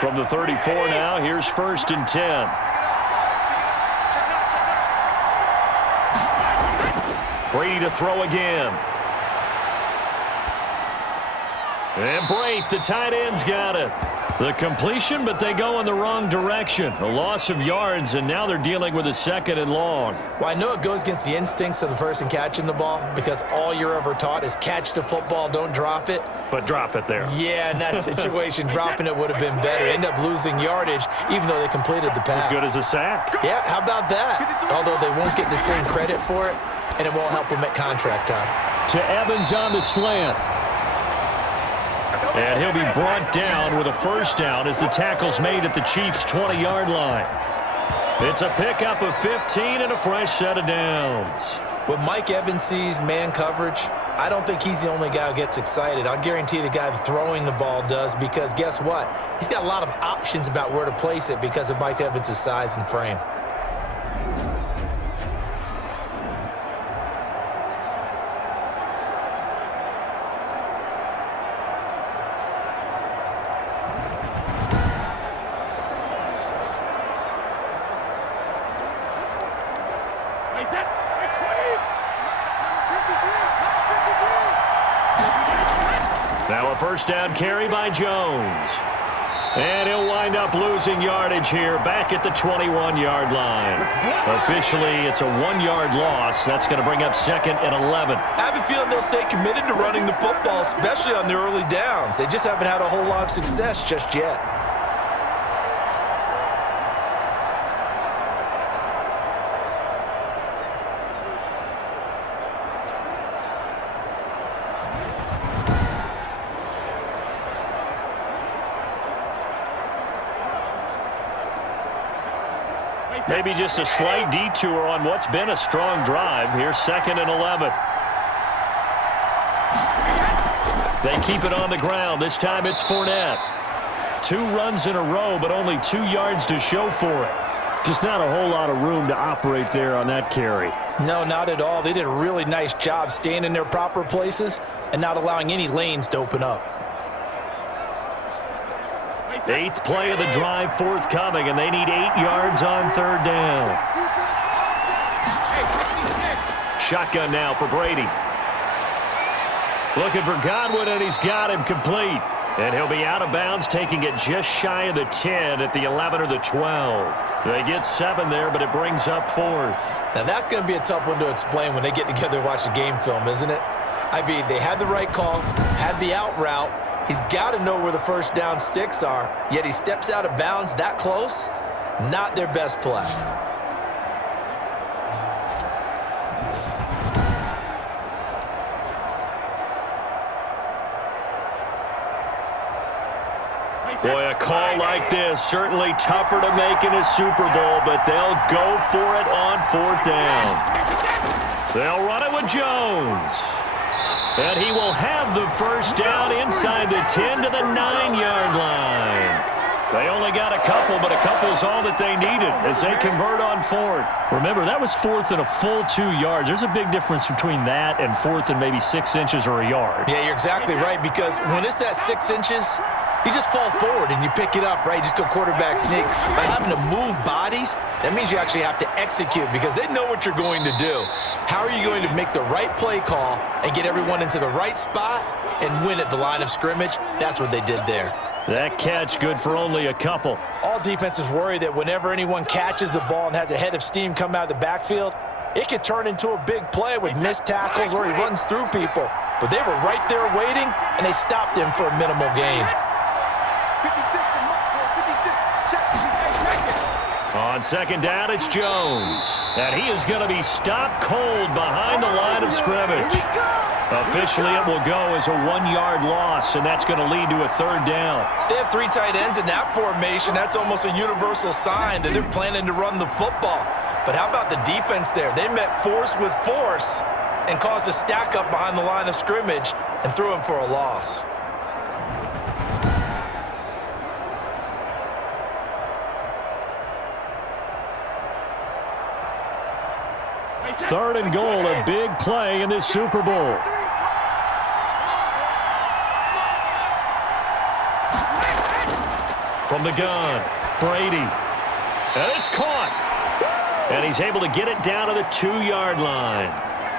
From the 34 now, here's 1st and 10. Brady to throw again. And Brate, the tight end's got it. The completion, but they go in the wrong direction. A loss of yards, and now they're dealing with a 2nd and long. Well, I know it goes against the instincts of the person catching the ball because all you're ever taught is catch the football, don't drop it. But drop it there. Yeah, in that situation, dropping it would have been better. End up losing yardage, even though they completed the pass. As good as a sack. Yeah, how about that? Although they won't get the same credit for it, and it won't help them at contract time. To Evans on the slant. And he'll be brought down with a 1st down as the tackle's made at the Chiefs' 20-yard line. It's a pickup of 15 and a fresh set of downs. When Mike Evans sees man coverage, I don't think he's the only guy who gets excited. I'll guarantee the guy throwing the ball does, because guess what? He's got a lot of options about where to place it because of Mike Evans' size and frame. Now a first down carry by Jones. And he'll wind up losing yardage here back at the 21-yard line. Officially, it's a 1-yard loss. That's going to bring up 2nd and 11. I have a feeling they'll stay committed to running the football, especially on the early downs. They just haven't had a whole lot of success just yet. Maybe just a slight detour on what's been a strong drive. Here's 2nd and 11. They keep it on the ground. This time it's Fournette. 2 runs in a row, but only 2 yards to show for it. Just not a whole lot of room to operate there on that carry. No, not at all. They did a really nice job staying in their proper places and not allowing any lanes to open up. 8th play of the drive forthcoming, and they need 8 yards on 3rd down. Shotgun now for Brady. Looking for Godwin, and he's got him complete. And he'll be out of bounds, taking it just shy of the 10 at the 11 or the 12. They get 7 there, but it brings up 4th. Now that's going to be a tough one to explain when they get together and watch the game film, isn't it? I mean, they had the right call, had the out route. He's got to know where the first down sticks are, yet he steps out of bounds that close. Not their best play. Boy, a call like this, certainly tougher to make in a Super Bowl, but they'll go for it on 4th down. They'll run it with Jones. And he will have the first down inside the 10 to the 9-yard line. They only got a couple, but a couple's all that they needed as they convert on 4th. Remember, that was 4th and a full 2 yards. There's a big difference between that and 4th and maybe 6 inches or a yard. Yeah, you're exactly right, because when it's that 6 inches, you just fall forward and you pick it up, right? You just go quarterback sneak. By having to move bodies, that means you actually have to execute because they know what you're going to do. How are you going to make the right play call and get everyone into the right spot and win at the line of scrimmage? That's what they did there. That catch good for only a couple. All defenses worry that whenever anyone catches the ball and has a head of steam come out of the backfield, it could turn into a big play with missed tackles or he runs through people. But they were right there waiting, and they stopped him for a minimal gain. On 2nd down, it's Jones. And he is going to be stopped cold behind the line of scrimmage. Officially, it will go as a 1-yard loss, and that's going to lead to a 3rd down. They have 3 tight ends in that formation. That's almost a universal sign that they're planning to run the football. But how about the defense there? They met force with force and caused a stack up behind the line of scrimmage and threw him for a loss. Third and goal, a big play in this Super Bowl. From the gun, Brady. And it's caught. And he's able to get it down to the 2-yard line.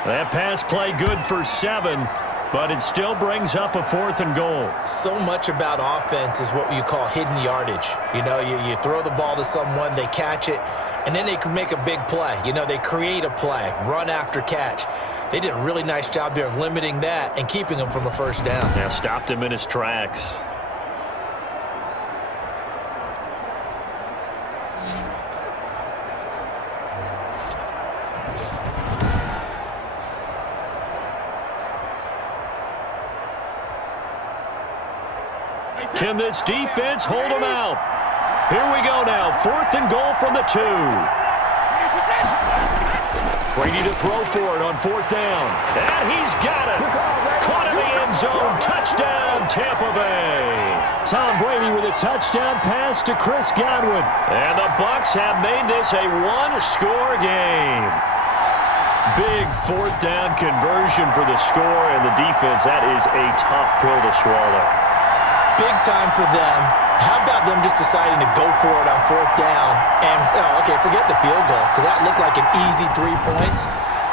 That pass play good for 7, but it still brings up a 4th and goal. So much about offense is what you call hidden yardage. You know, you throw the ball to someone, they catch it, and then they can make a big play. You know, they create a play, run after catch. They did a really nice job there of limiting that and keeping him from a first down. Now stopped him in his tracks. Can this defense hold him out? Here we go now. 4th and goal from the 2. Brady to throw for it on 4th down. And he's got it. Caught in the end zone. Touchdown, Tampa Bay. Tom Brady with a touchdown pass to Chris Godwin. And the Bucs have made this a one-score game. Big 4th down conversion for the score, and the defense, that is a tough pill to swallow. Big time for them. How about them just deciding to go for it on 4th down? And, okay, forget the field goal, because that looked like an easy 3 points.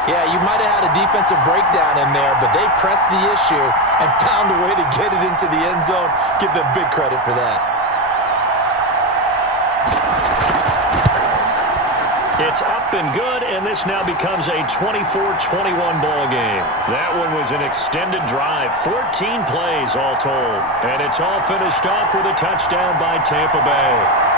Yeah, you might have had a defensive breakdown in there, but they pressed the issue and found a way to get it into the end zone. Give them big credit for that. It's up and good, and this now becomes a 24-21 ball game. That one was an extended drive, 14 plays all told. And it's all finished off with a touchdown by Tampa Bay.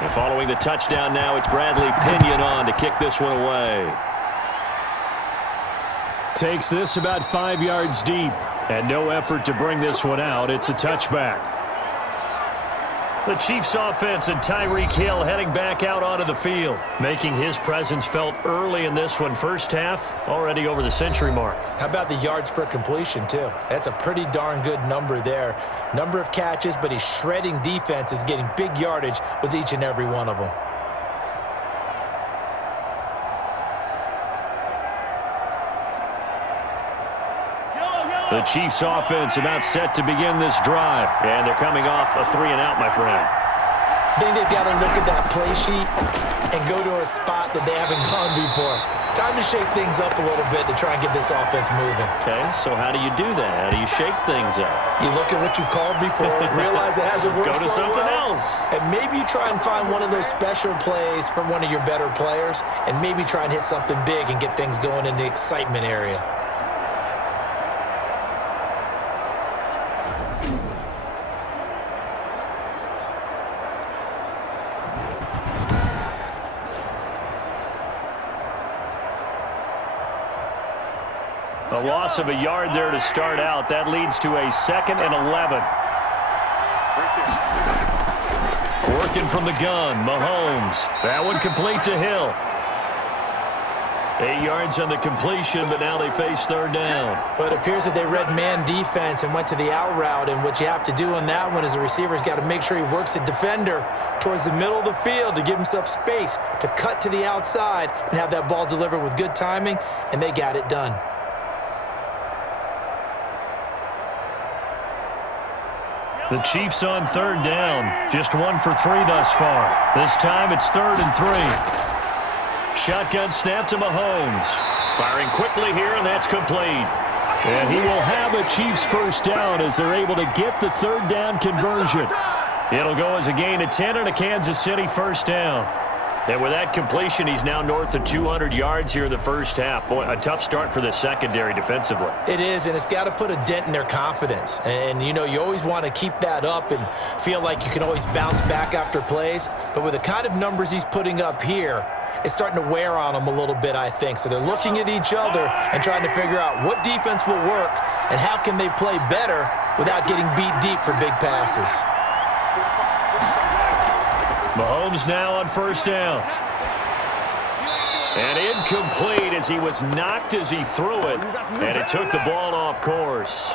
And following the touchdown now, it's Bradley Pinion on to kick this one away. Takes this about 5 yards deep, and no effort to bring this one out. It's a touchback. The Chiefs offense and Tyreek Hill heading back out onto the field, making his presence felt early in this one. First half, already over the century mark. How about the yards per completion, too? That's a pretty darn good number there. Number of catches, but he's shredding defenses, getting big yardage with each and every one of them. The Chiefs offense about set to begin this drive. And they're coming off a 3-and-out, my friend. I think they've got to look at that play sheet and go to a spot that they haven't gone before. Time to shake things up a little bit to try and get this offense moving. Okay, so how do you do that? How do you shake things up? You look at what you've called before, realize it hasn't worked so so something well, else. and maybe you try and find one of those special plays from one of your better players, and maybe try and hit something big and get things going in the excitement area. A loss of a yard there to start out. That leads to a 2nd and 11. Working from the gun, Mahomes. That one complete to Hill. 8 yards on the completion, but now they face 3rd down. But it appears that they read man defense and went to the out route, and what you have to do on that one is the receiver's got to make sure he works the defender towards the middle of the field to give himself space to cut to the outside and have that ball delivered with good timing, and they got it done. The Chiefs on 3rd down. Just 1 for 3 thus far. This time it's 3rd and 3. Shotgun snap to Mahomes. Firing quickly here, and that's complete. And he will have a Chiefs first down as they're able to get the 3rd down conversion. It'll go as a gain of 10 and a Kansas City first down. And with that completion, he's now north of 200 yards here in the first half. Boy, a tough start for the secondary defensively. It is, and it's got to put a dent in their confidence. And, you know, you always want to keep that up and feel like you can always bounce back after plays. But with the kind of numbers he's putting up here, it's starting to wear on them a little bit, I think. So they're looking at each other and trying to figure out what defense will work and how can they play better without getting beat deep for big passes. Mahomes now on first down. And incomplete as he was knocked as he threw it. And it took the ball off course.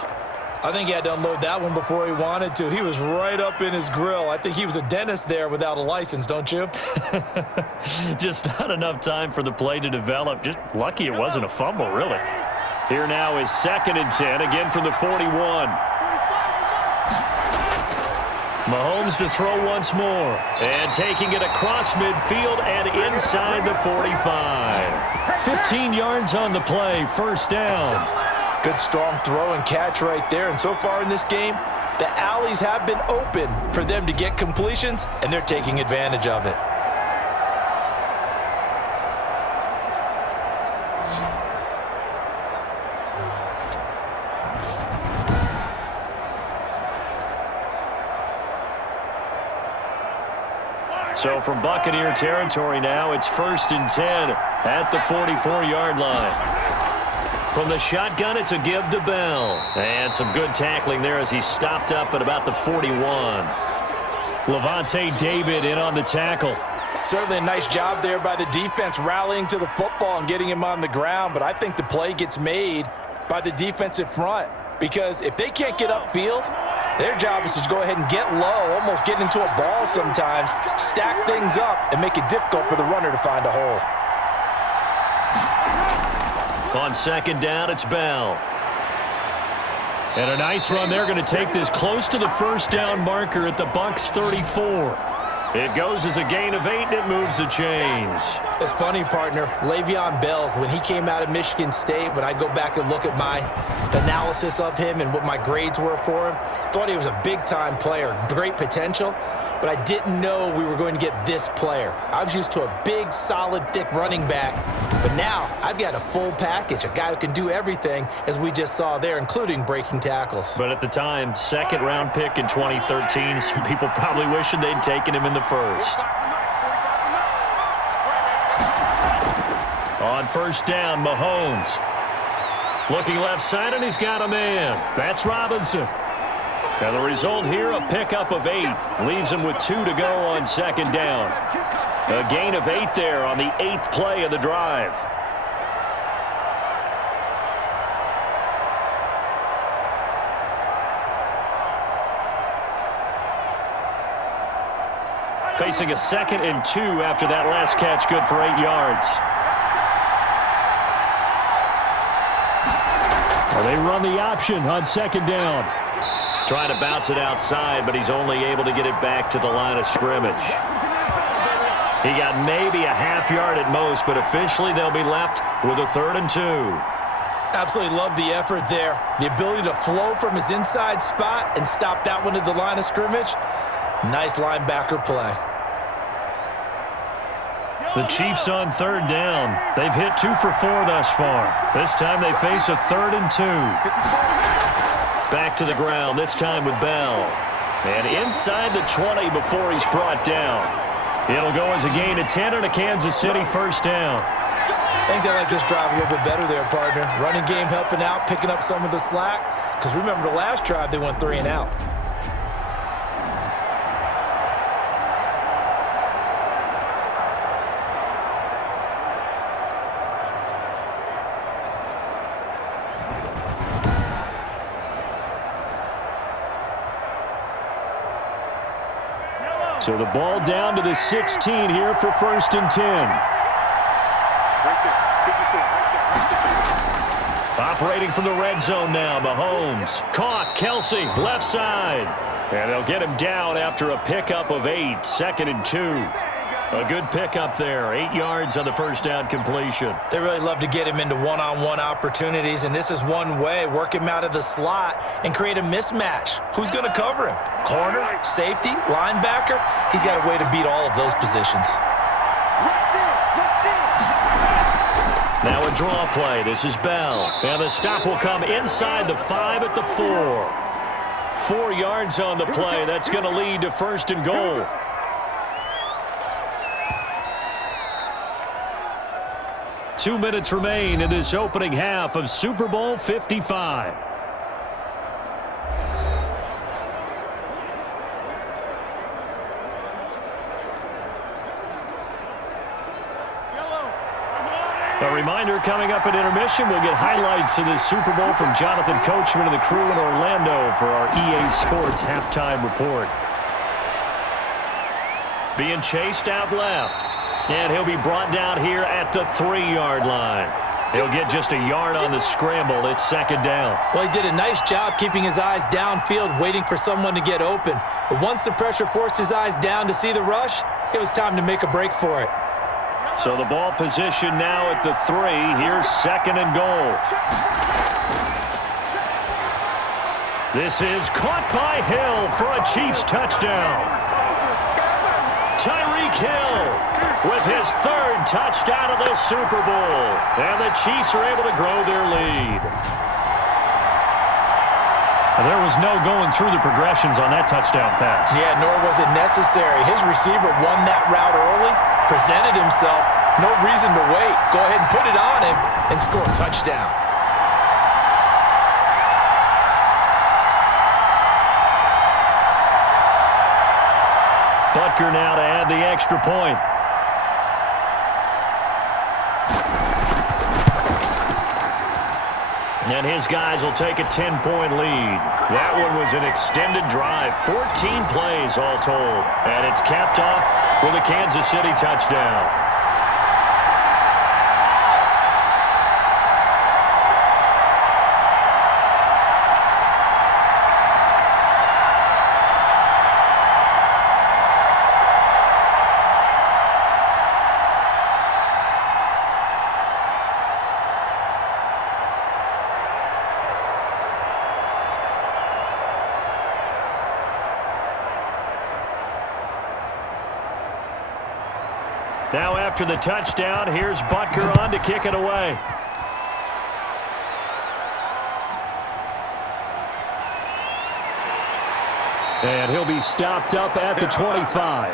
I think he had to unload that one before he wanted to. He was right up in his grill. I think he was a dentist there without a license, don't you? Just not enough time for the play to develop. Just lucky it wasn't a fumble, really. Here now is 2nd and 10, again from the 41. Mahomes to throw once more. And taking it across midfield and inside the 45. 15 yards on the play, first down. Good strong throw and catch right there. And so far in this game, The alleys have been open for them to get completions, and they're taking advantage of it. So from Buccaneer territory now, it's 1st and 10 at the 44-yard line. From the shotgun, it's a give to Bell. And some good tackling there as he stopped up at about the 41. Levante David in on the tackle. Certainly a nice job there by the defense rallying to the football and getting him on the ground, but I think the play gets made by the defensive front because if they can't get upfield, their job is to go ahead and get low, almost get into a ball sometimes, stack things up, and make it difficult for the runner to find a hole. On 2nd down, it's Bell. And a nice run. They're going to take this close to the 1st down marker at the Bucs 34. It goes as a gain of 8, and it moves the chains. It's funny, partner. Le'Veon Bell, when he came out of Michigan State, when I go back and look at my analysis of him and what my grades were for him, thought he was a big-time player, great potential, but I didn't know we were going to get this player. I was used to a big, solid, thick running back, but now I've got a full package, a guy who can do everything, as we just saw there, including breaking tackles. But at the time, 2nd-round pick in 2013, some people probably wishing they'd taken him in the 1st. On 1st down, Mahomes. Looking left side, and he's got a man. That's Robinson. And the result here, a pickup of 8. Leaves him with 2 to go on 2nd down. A gain of 8 there on the 8th play of the drive. Facing a 2nd and 2 after that last catch, good for 8 yards. Well, they run the option on 2nd down. Trying to bounce it outside, but he's only able to get it back to the line of scrimmage. He got maybe a half yard at most, but officially they'll be left with a 3rd and 2. Absolutely love the effort there. The ability to flow from his inside spot and stop that one at the line of scrimmage. Nice linebacker play. The Chiefs on 3rd down. They've hit 2 for 4 thus far. This time they face a 3rd and 2. Back to the ground, this time with Bell. And inside the 20 before he's brought down. It'll go as a gain of 10 and a Kansas City 1st down. I think they like this drive a little bit better there, partner. Running game helping out, picking up some of the slack. Because remember the last drive, they went 3 and out. So the ball down to the 16 here for 1st and 10. Operating from the red zone now, Mahomes. Caught, Kelsey, left side. And they'll get him down after a pickup of 8, 2nd and 2. A good pickup there, 8 yards on the 1st down completion. They really love to get him into one-on-one opportunities, and this is one way, work him out of the slot and create a mismatch. Who's going to cover him? Corner, safety, linebacker? He's got a way to beat all of those positions. Now a draw play. This is Bell. And the stop will come inside the 5 at the 4. 4 yards on the play. That's going to lead to 1st and goal. Two minutes remain in this opening half of Super Bowl 55. A reminder, coming up at intermission, we'll get highlights of this Super Bowl from Jonathan Coachman and the crew in Orlando for our EA Sports halftime report. Being chased out left. And he'll be brought down here at the 3-yard line. He'll get just a yard on the scramble. It's 2nd down. Well, he did a nice job keeping his eyes downfield, waiting for someone to get open. But once the pressure forced his eyes down to see the rush, it was time to make a break for it. So the ball position now at the 3. Here's 2nd and goal. This is caught by Hill for a Chiefs touchdown. Tyreek Hill with his third touchdown of the Super Bowl. And the Chiefs are able to grow their lead. There was no going through the progressions on that touchdown pass. Yeah, nor was it necessary. His receiver won that route early, presented himself. No reason to wait. Go ahead and put it on him and score a touchdown. Butker now to add the extra point. And his guys will take a 10-point lead. That one was an extended drive, 14 plays all told. And it's capped off with a Kansas City touchdown. Now after the touchdown, here's Butker on to kick it away. And he'll be stopped up at the 25.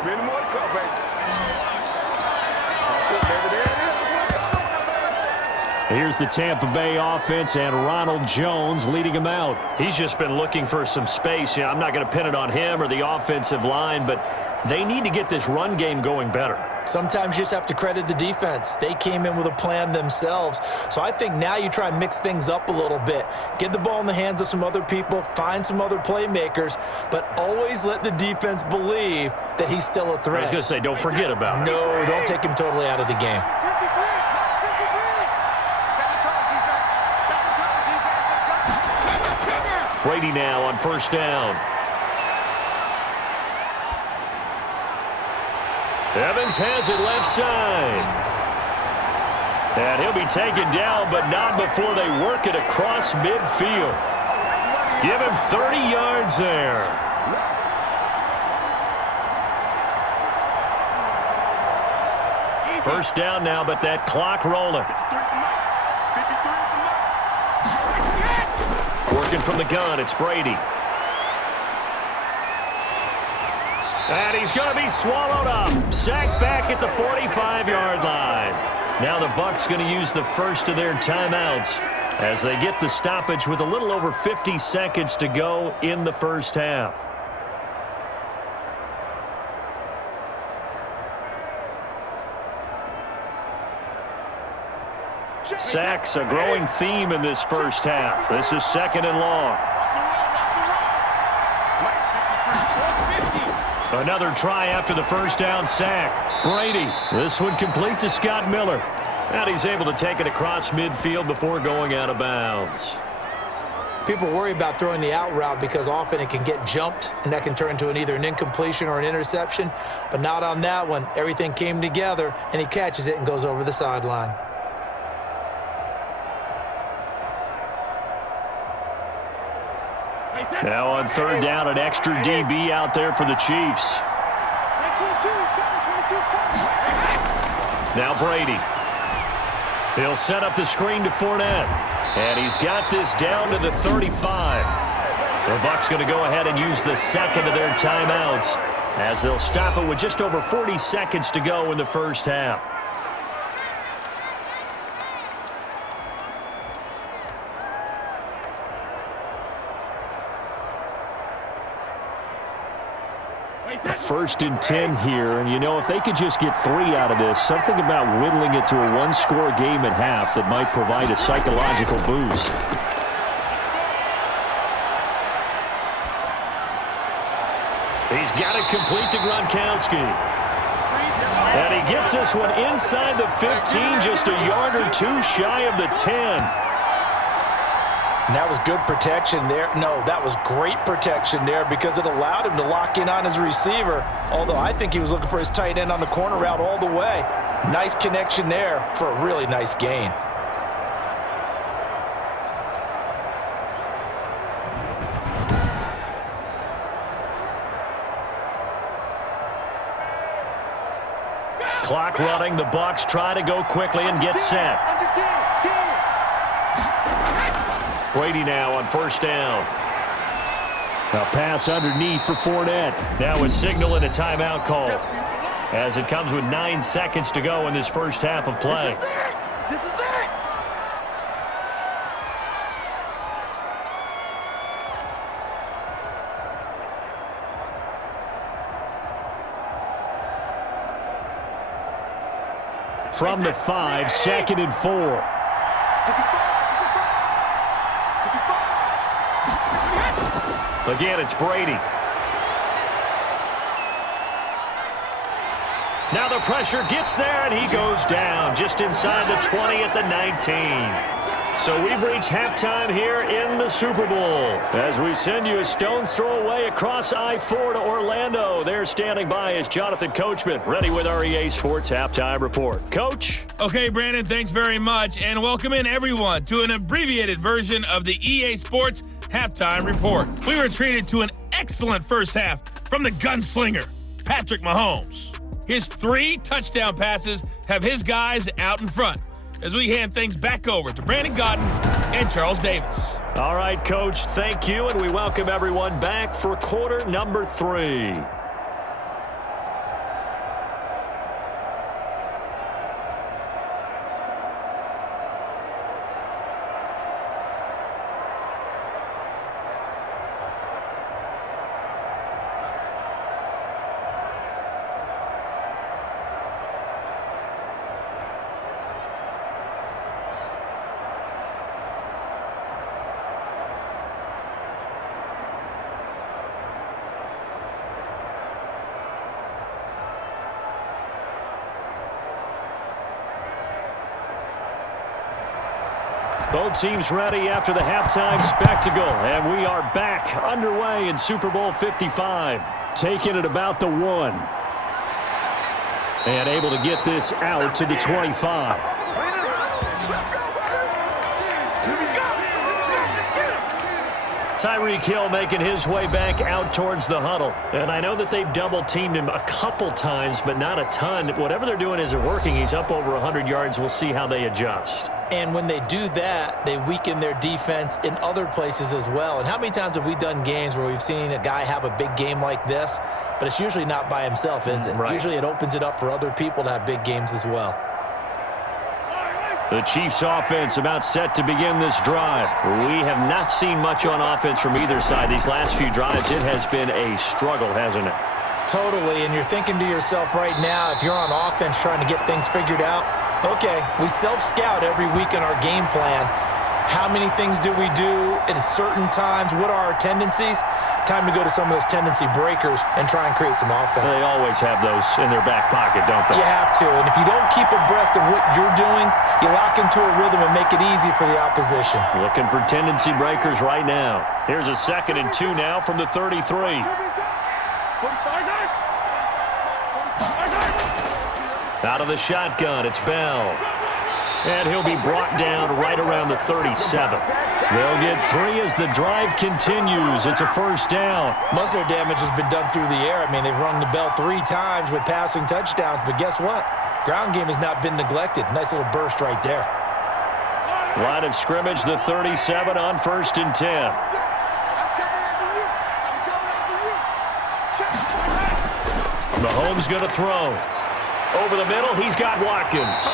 Here's the Tampa Bay offense and Ronald Jones leading him out. He's just been looking for some space. I'm not going to pin it on him or the offensive line, but they need to get this run game going better. Sometimes you just have to credit the defense. They came in with a plan themselves. So I think now you try and mix things up a little bit. Get the ball in the hands of some other people, find some other playmakers, but always let the defense believe that he's still a threat. I was going to say, don't forget about it. No, don't take him totally out of the game. Brady now on first down. Evans has it left side. And he'll be taken down, but not before they work it across midfield. Give him 30 yards there. First down now, but that clock rolling. Working from the gun, it's Brady. And he's going to be swallowed up. Sacked back at the 45-yard line. Now the Bucs going to use the first of their timeouts as they get the stoppage with a little over 50 seconds to go in the first half. Sacks, a growing theme in this first half. This is second and long. Another try after the first down sack. Brady, this one complete to Scott Miller. And he's able to take it across midfield before going out of bounds. People worry about throwing the out route because often it can get jumped, and that can turn into either an incompletion or an interception. But not on that one. Everything came together, and he catches it and goes over the sideline. Now on third down, an extra DB out there for the Chiefs. Now Brady. He'll set up the screen to Fournette. And he's got this down to the 35. The Bucs going to go ahead and use the second of their timeouts as they'll stop it with just over 40 seconds to go in the first half. First and 10 here, and you know, if they could just get 3 out of this, something about whittling it to a one-score game at half that might provide a psychological boost. He's got it complete to Gronkowski. And he gets this one inside the 15, just a yard or two shy of the 10. And that was good protection there. No, that was great protection there because it allowed him to lock in on his receiver. Although I think he was looking for his tight end on the corner route all the way. Nice connection there for a really nice gain. Clock running. The Bucs try to go quickly and get set. Brady now on first down. A pass underneath for Fournette. Now a signal and a timeout call as it comes with 9 seconds to go in this first half of play. This is it! From the 5, 2nd and 4. Again, it's Brady. Now the pressure gets there, and he goes down just inside the 20 at the 19. So we've reached halftime here in the Super Bowl as we send you a stone's throw away across I-4 to Orlando. There standing by is Jonathan Coachman, ready with our EA Sports Halftime Report. Coach? Okay, Brandon, thanks very much, and welcome in everyone to an abbreviated version of the EA Sports Halftime Report. We were treated to an excellent first half from the gunslinger, Patrick Mahomes. His 3 touchdown passes have his guys out in front as we hand things back over to Brandon Godden and Charles Davis. All right, Coach, thank you, and we welcome everyone back for quarter number 3. Both teams ready after the halftime spectacle, and we are back underway in Super Bowl 55. Taking it about the 1. And able to get this out to the 25. Tyreek Hill making his way back out towards the huddle. And I know that they've double-teamed him a couple times, but not a ton. Whatever they're doing isn't working. He's up over 100 yards. We'll see how they adjust. And when they do that, they weaken their defense in other places as well. And how many times have we done games where we've seen a guy have a big game like this, but it's usually not by himself, is it? Right. Usually it opens it up for other people to have big games as well. The Chiefs offense about set to begin this drive. We have not seen much on offense from either side. These last few drives, it has been a struggle, hasn't it? Totally, and you're thinking to yourself right now, if you're on offense trying to get things figured out, okay, we self-scout every week in our game plan. How many things do we do at certain times? What are our tendencies? Time to go to some of those tendency breakers and try and create some offense. They always have those in their back pocket, don't they? You have to, and if you don't keep abreast of what you're doing, you lock into a rhythm and make it easy for the opposition. Looking for tendency breakers right now. Here's a 2nd and 2 now from the 33. Out of the shotgun, it's Bell. And he'll be brought down right around the 37. They'll get 3 as the drive continues. It's a first down. Most of their damage has been done through the air. I mean, they've rung the bell 3 times with passing touchdowns, but guess what? Ground game has not been neglected. Nice little burst right there. Line of scrimmage, the 37 on 1st and 10. Mahomes going to throw. Over the middle, he's got Watkins.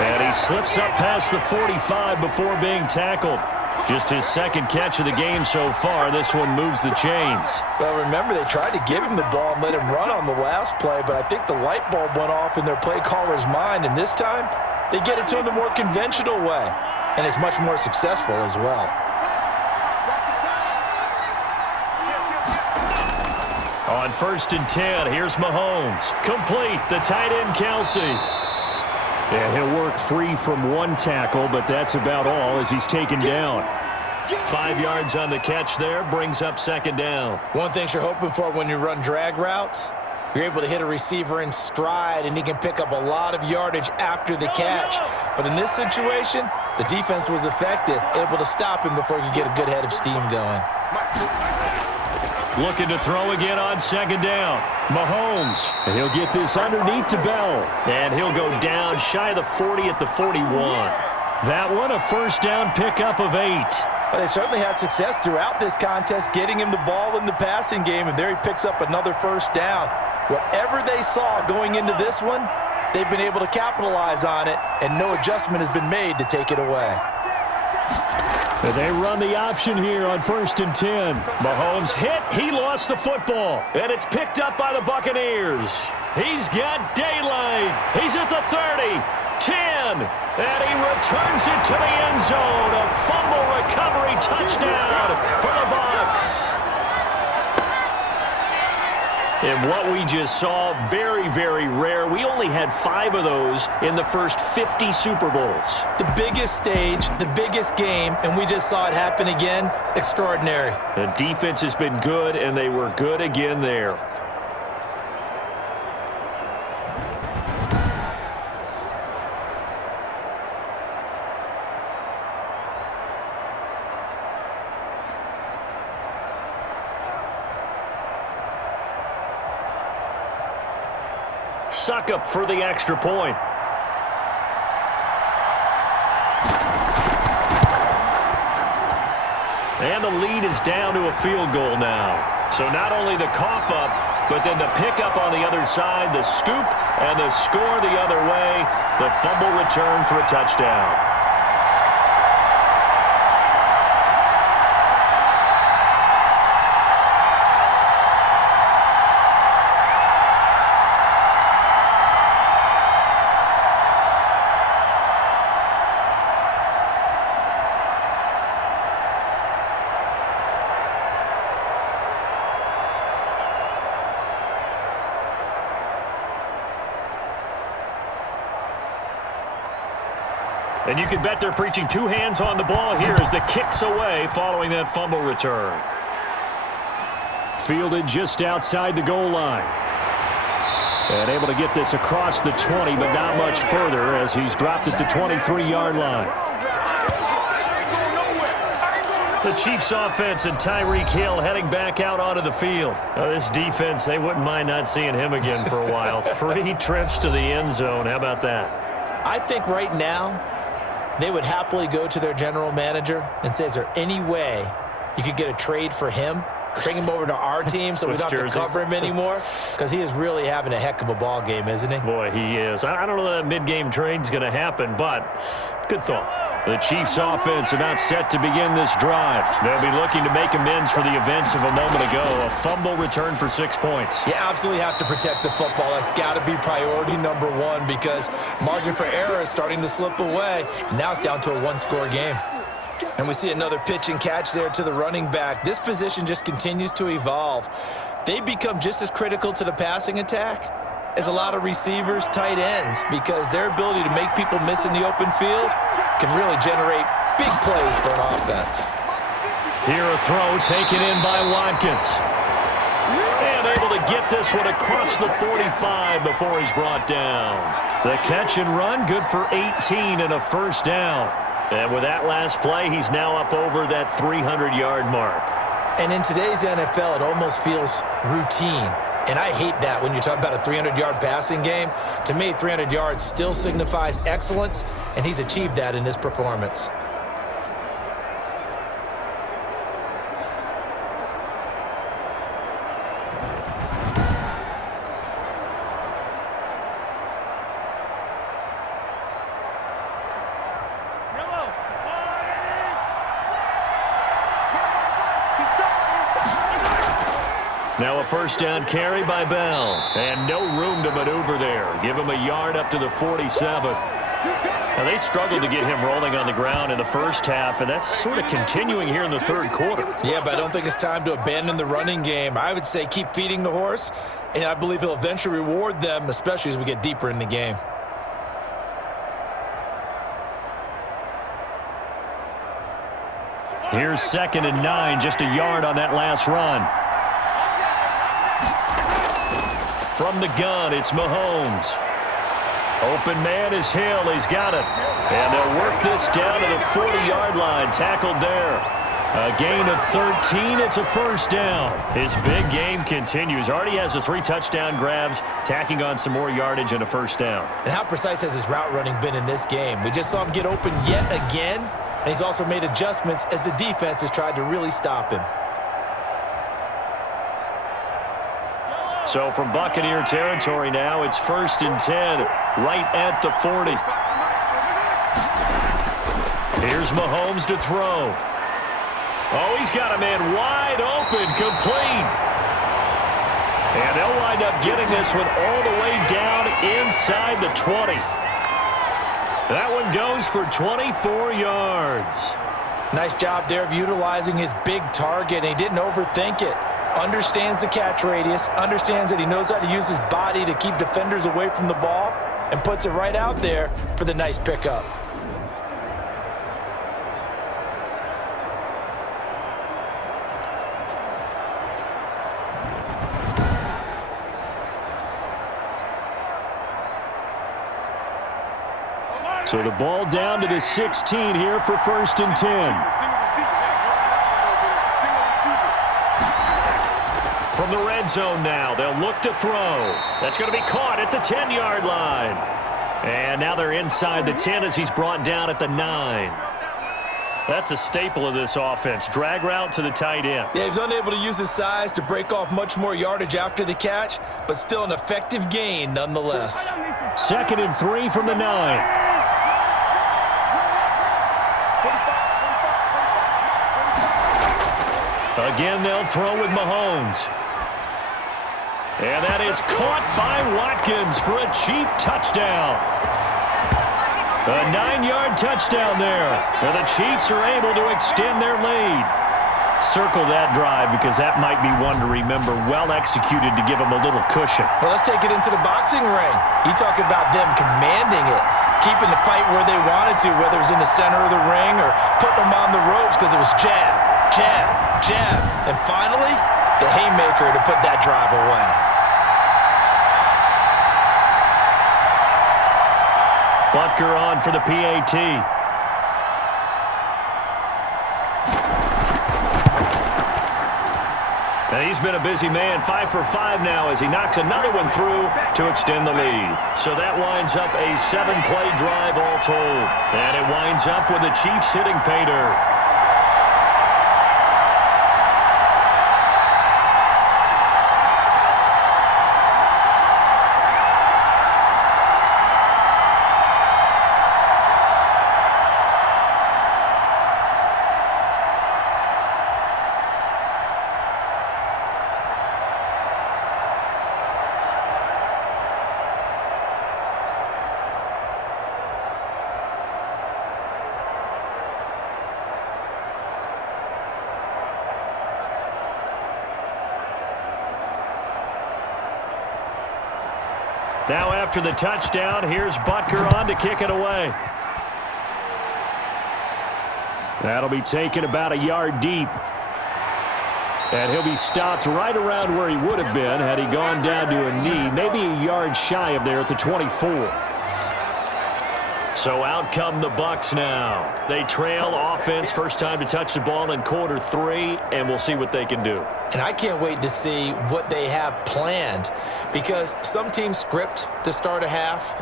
And he slips up past the 45 before being tackled. Just his 2nd catch of the game so far. This one moves the chains. Well, remember, they tried to give him the ball and let him run on the last play, but I think the light bulb went off in their play caller's mind, and this time they get it to him the more conventional way, and it's much more successful as well. On 1st and 10, here's Mahomes. Complete, the tight end Kelsey. And he'll work free from 1 tackle, but that's about all as he's taken down. 5 yards on the catch there, brings up 2nd down. One thing you're hoping for when you run drag routes, you're able to hit a receiver in stride, and he can pick up a lot of yardage after the catch. But in this situation, the defense was effective, able to stop him before he could get a good head of steam going. looking to throw again on second down. Mahomes, and he'll get this underneath to Bell. And he'll go down shy of the 40 at the 41. That one a first down pickup of 8. Well, they certainly had success throughout this contest, getting him the ball in the passing game, and there he picks up another first down. Whatever they saw going into this one, they've been able to capitalize on it, and no adjustment has been made to take it away. They run the option here on 1st and 10. Mahomes hit. He lost the football. And it's picked up by the Buccaneers. He's got daylight. He's at the 30, 10, and he returns it to the end zone. A fumble recovery touchdown for the Bucs. And what we just saw, very, very rare. We only had 5 of those in the first 50 Super Bowls. The biggest stage, the biggest game, and we just saw it happen again. Extraordinary. The defense has been good, and they were good again there. Suck up for the extra point. And the lead is down to a field goal now. So not only the cough up, but then the pickup on the other side, the scoop, and the score the other way. The fumble return for a touchdown. And you can bet they're preaching 2 hands on the ball here as the kick's away following that fumble return. Fielded just outside the goal line. And able to get this across the 20, but not much further as he's dropped at the 23-yard line. The Chiefs offense and Tyreek Hill heading back out onto the field. This defense, they wouldn't mind not seeing him again for a while. 3 trips to the end zone. How about that? I think right now, they would happily go to their general manager and say, is there any way you could get a trade for him? Bring him over to our team so we don't have to cover him anymore? Because he is really having a heck of a ball game, isn't he? Boy, he is. I don't know that mid-game trade's going to happen, but good thought. The Chiefs offense are not set to begin this drive. They'll be looking to make amends for the events of a moment ago. A fumble return for 6 points. You absolutely have to protect the football. That's got to be priority number 1 because margin for error is starting to slip away. And now it's down to a 1-score game. And we see another pitch and catch there to the running back. This position just continues to evolve. They become just as critical to the passing attack as a lot of receivers, tight ends, because their ability to make people miss in the open field can really generate big plays for an offense. Here a throw taken in by Watkins. And able to get this one across the 45 before he's brought down. The catch and run, good for 18 and a first down. And with that last play, he's now up over that 300-yard mark. And in today's NFL, it almost feels routine. And I hate that when you talk about a 300-yard passing game. To me, 300 yards still signifies excellence, and he's achieved that in this performance. Now a first down carry by Bell. And no room to maneuver there. Give him a yard up to the 47. Now they struggled to get him rolling on the ground in the first half, and that's sort of continuing here in the third quarter. Yeah, but I don't think it's time to abandon the running game. I would say keep feeding the horse, and I believe he'll eventually reward them, especially as we get deeper in the game. Here's 2nd and 9, just a yard on that last run. From the gun, it's Mahomes. Open man is Hill. He's got it. And they'll work this down to the 40-yard line. Tackled there. A gain of 13. It's a first down. His big game continues. Already has the 3 touchdown grabs, tacking on some more yardage and a first down. And how precise has his route running been in this game? We just saw him get open yet again, and he's also made adjustments as the defense has tried to really stop him. So from Buccaneer territory now, it's 1st and 10, right at the 40. Here's Mahomes to throw. Oh, he's got a man wide open, complete. And they'll wind up getting this one all the way down inside the 20. That one goes for 24 yards. Nice job there of utilizing his big target, and he didn't overthink it. Understands the catch radius, understands that he knows how to use his body to keep defenders away from the ball, and puts it right out there for the nice pickup. So the ball down to the 16 here for 1st and 10. From the red zone now, they'll look to throw. That's going to be caught at the 10-yard line. And now they're inside the 10 as he's brought down at the 9. That's a staple of this offense. Drag route to the tight end. Yeah, he was unable to use his size to break off much more yardage after the catch, but still an effective gain nonetheless. 2nd and 3 from the 9. Again, they'll throw with Mahomes. And that is caught by Watkins for a Chief touchdown. A 9-yard touchdown there. And the Chiefs are able to extend their lead. Circle that drive because that might be one to remember. Well executed to give them a little cushion. Well, let's take it into the boxing ring. You talk about them commanding it, keeping the fight where they wanted to, whether it was in the center of the ring or putting them on the ropes because it was jab, jab, jab. And finally, the haymaker to put that drive away. Butker on for the PAT. And he's been a busy man, 5 for 5 now as he knocks another one through to extend the lead. So that winds up a 7-play drive all told. And it winds up with the Chiefs hitting pay dirt. Now after the touchdown, here's Butker on to kick it away. That'll be taken about a yard deep. And he'll be stopped right around where he would have been had he gone down to a knee, maybe a yard shy of there at the 24. So out come the Bucs now. They trail offense, first time to touch the ball in quarter 3, and we'll see what they can do. And I can't wait to see what they have planned because some teams script to start a half.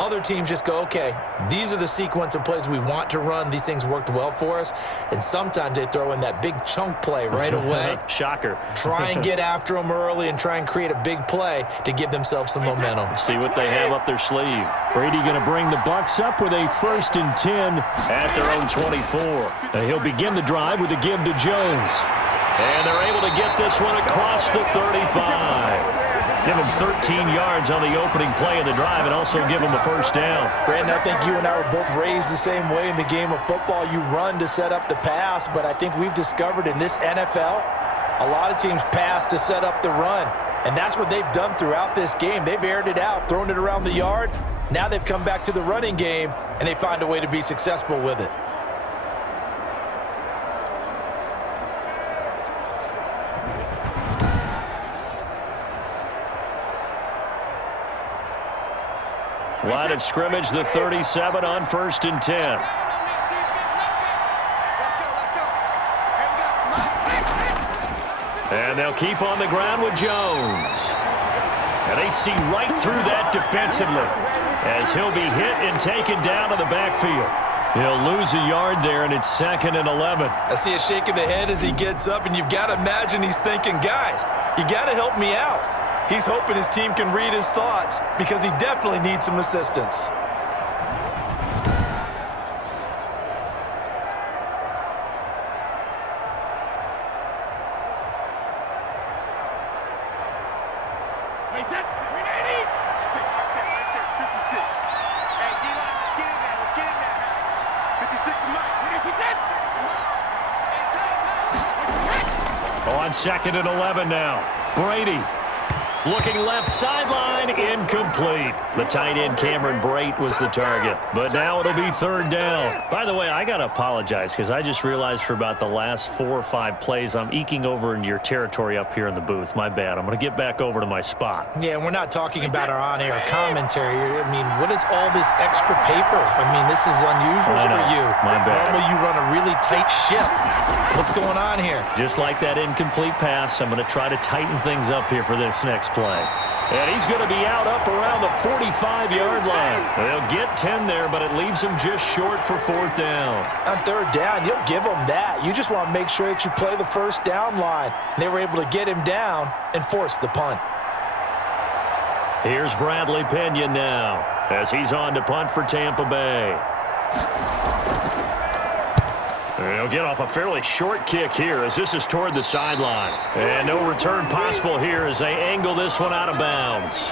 Other teams just go, okay, these are the sequence of plays we want to run. These things worked well for us. And sometimes they throw in that big chunk play right away. Shocker. Try and get after them early and try and create a big play to give themselves some momentum. See what they have up their sleeve. Brady going to bring the Bucs up with a 1st and 10 at their own 24. And he'll begin the drive with a give to Jones. And they're able to get this one across the 35. Give him 13 yards on the opening play of the drive and also give him a first down. Brandon, I think you and I were both raised the same way in the game of football. You run to set up the pass, but I think we've discovered in this NFL, a lot of teams pass to set up the run. And that's what they've done throughout this game. They've aired it out, thrown it around the yard. Now they've come back to the running game, and they find a way to be successful with it. Line of scrimmage, the 37 on 1st and 10. And they'll keep on the ground with Jones. And they see right through that defensively as he'll be hit and taken down to the backfield. He'll lose a yard there, and it's 2nd and 11. I see a shake of the head as he gets up, and you've got to imagine he's thinking, guys, you got to help me out. He's hoping his team can read his thoughts because he definitely needs some assistance. On 2nd and 11 now. Brady looking left sideline, incomplete. The tight end Cameron Brate was the target, but now it'll be 3rd down. By the way, I got to apologize because I just realized for about the last 4 or 5 plays, I'm eking over into your territory up here in the booth. My bad. I'm going to get back over to my spot. Yeah, we're not talking about our on-air commentary. I mean, what is all this extra paper? I mean, this is unusual for you. My bad. Normally you run a really tight ship. What's going on here? Just like that incomplete pass, I'm going to try to tighten things up here for this next play. And he's going to be out up around the 45-yard line. They'll get 10 there, but it leaves him just short for 4th down. On 3rd down, you'll give him that. You just want to make sure that you play the 1st down line. They were able to get him down and force the punt. Here's Bradley Pena now as he's on to punt for Tampa Bay. He'll get off a fairly short kick here as this is toward the sideline. And no return possible here as they angle this one out of bounds.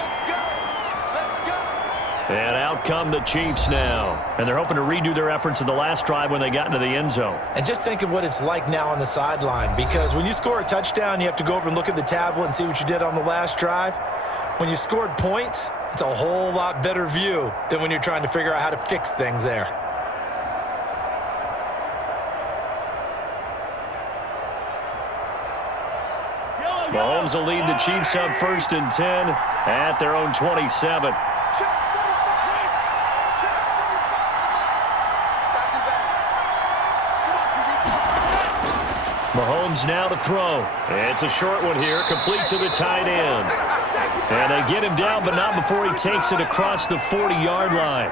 And out come the Chiefs now. And they're hoping to redo their efforts in the last drive when they got into the end zone. And just think of what it's like now on the sideline, because when you score a touchdown, you have to go over and look at the tablet and see what you did on the last drive. When you scored points, it's a whole lot better view than when you're trying to figure out how to fix things there. Mahomes will lead the Chiefs up 1st and 10 at their own 27. Mahomes now to throw. It's a short one here, complete to the tight end. And they get him down, but not before he takes it across the 40-yard line.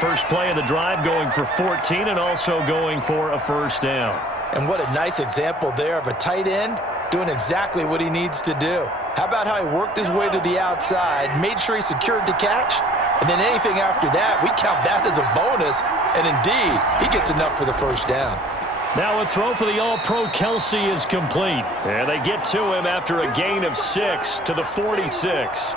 First play of the drive going for 14 and also going for a 1st down. And what a nice example there of a tight end doing exactly what he needs to do. How about how he worked his way to the outside, made sure he secured the catch, and then anything after that, we count that as a bonus, and indeed, he gets enough for the 1st down. Now a throw for the All-Pro Kelsey is complete, and they get to him after a gain of 6 to the 46.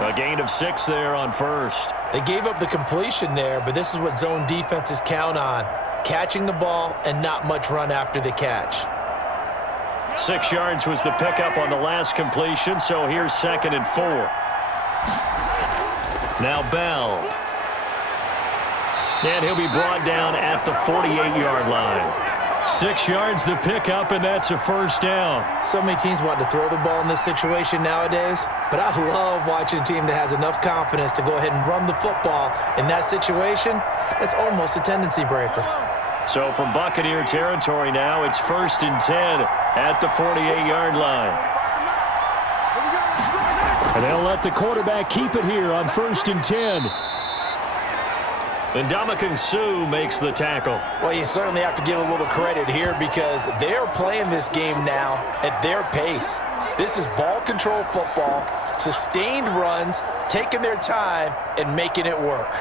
A gain of 6 there on 1st. They gave up the completion there, but this is what zone defenses count on, catching the ball and not much run after the catch. 6 yards was the pickup on the last completion, so here's 2nd and 4. Now Bell. And he'll be brought down at the 48-yard line. 6 yards the pickup, and that's a 1st down. So many teams want to throw the ball in this situation nowadays, but I love watching a team that has enough confidence to go ahead and run the football in that situation. That's almost a tendency breaker. So from Buccaneer territory now, it's 1st and 10 at the 48-yard line. And they'll let the quarterback keep it here on 1st and 10. And Ndamukong Suh makes the tackle. Well, you certainly have to give a little credit here because they're playing this game now at their pace. This is ball control football, sustained runs, taking their time and making it work.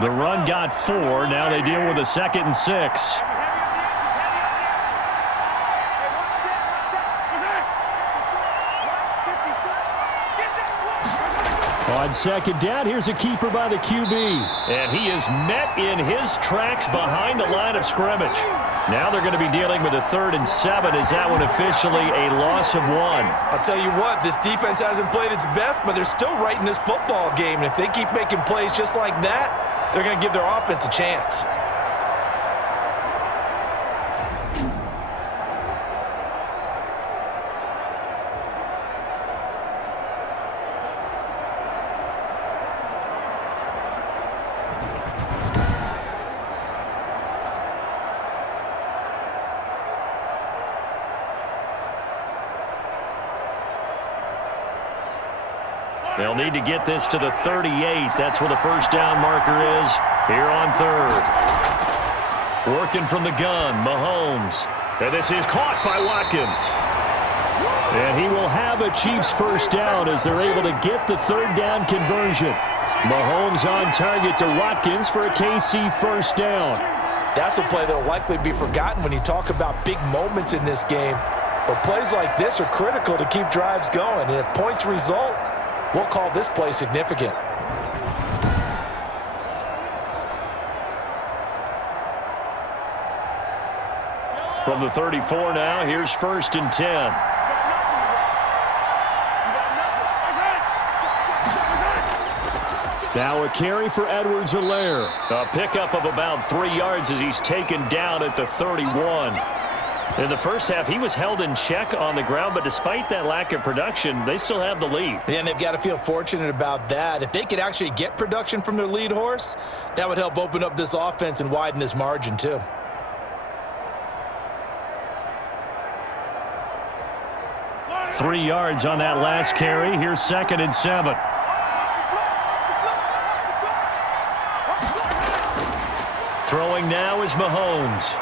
The run got 4. Now they deal with a 2nd and 6. On 2nd down, here's a keeper by the QB. And he is met in his tracks behind the line of scrimmage. Now they're going to be dealing with a 3rd and 7. Is that one officially a loss of 1? I'll tell you what, this defense hasn't played its best, but they're still right in this football game. And if they keep making plays just like that, they're going to give their offense a chance. They'll need to get this to the 38. That's where the first down marker is here on third. Working from the gun, Mahomes. And this is caught by Watkins. And he will have a Chiefs first down as they're able to get the third down conversion. Mahomes on target to Watkins for a KC first down. That's a play that will likely be forgotten when you talk about big moments in this game. But plays like this are critical to keep drives going. And if points result, we'll call this play significant. From the 34 now, here's 1st and 10. Now a carry for Edwards-Helaire. A pickup of about 3 yards as he's taken down at the 31. In the first half, he was held in check on the ground, but despite that lack of production, they still have the lead. And they've got to feel fortunate about that. If they could actually get production from their lead horse, that would help open up this offense and widen this margin too. Three yards on that last carry. Here's 2nd and 7. Throwing now is Mahomes.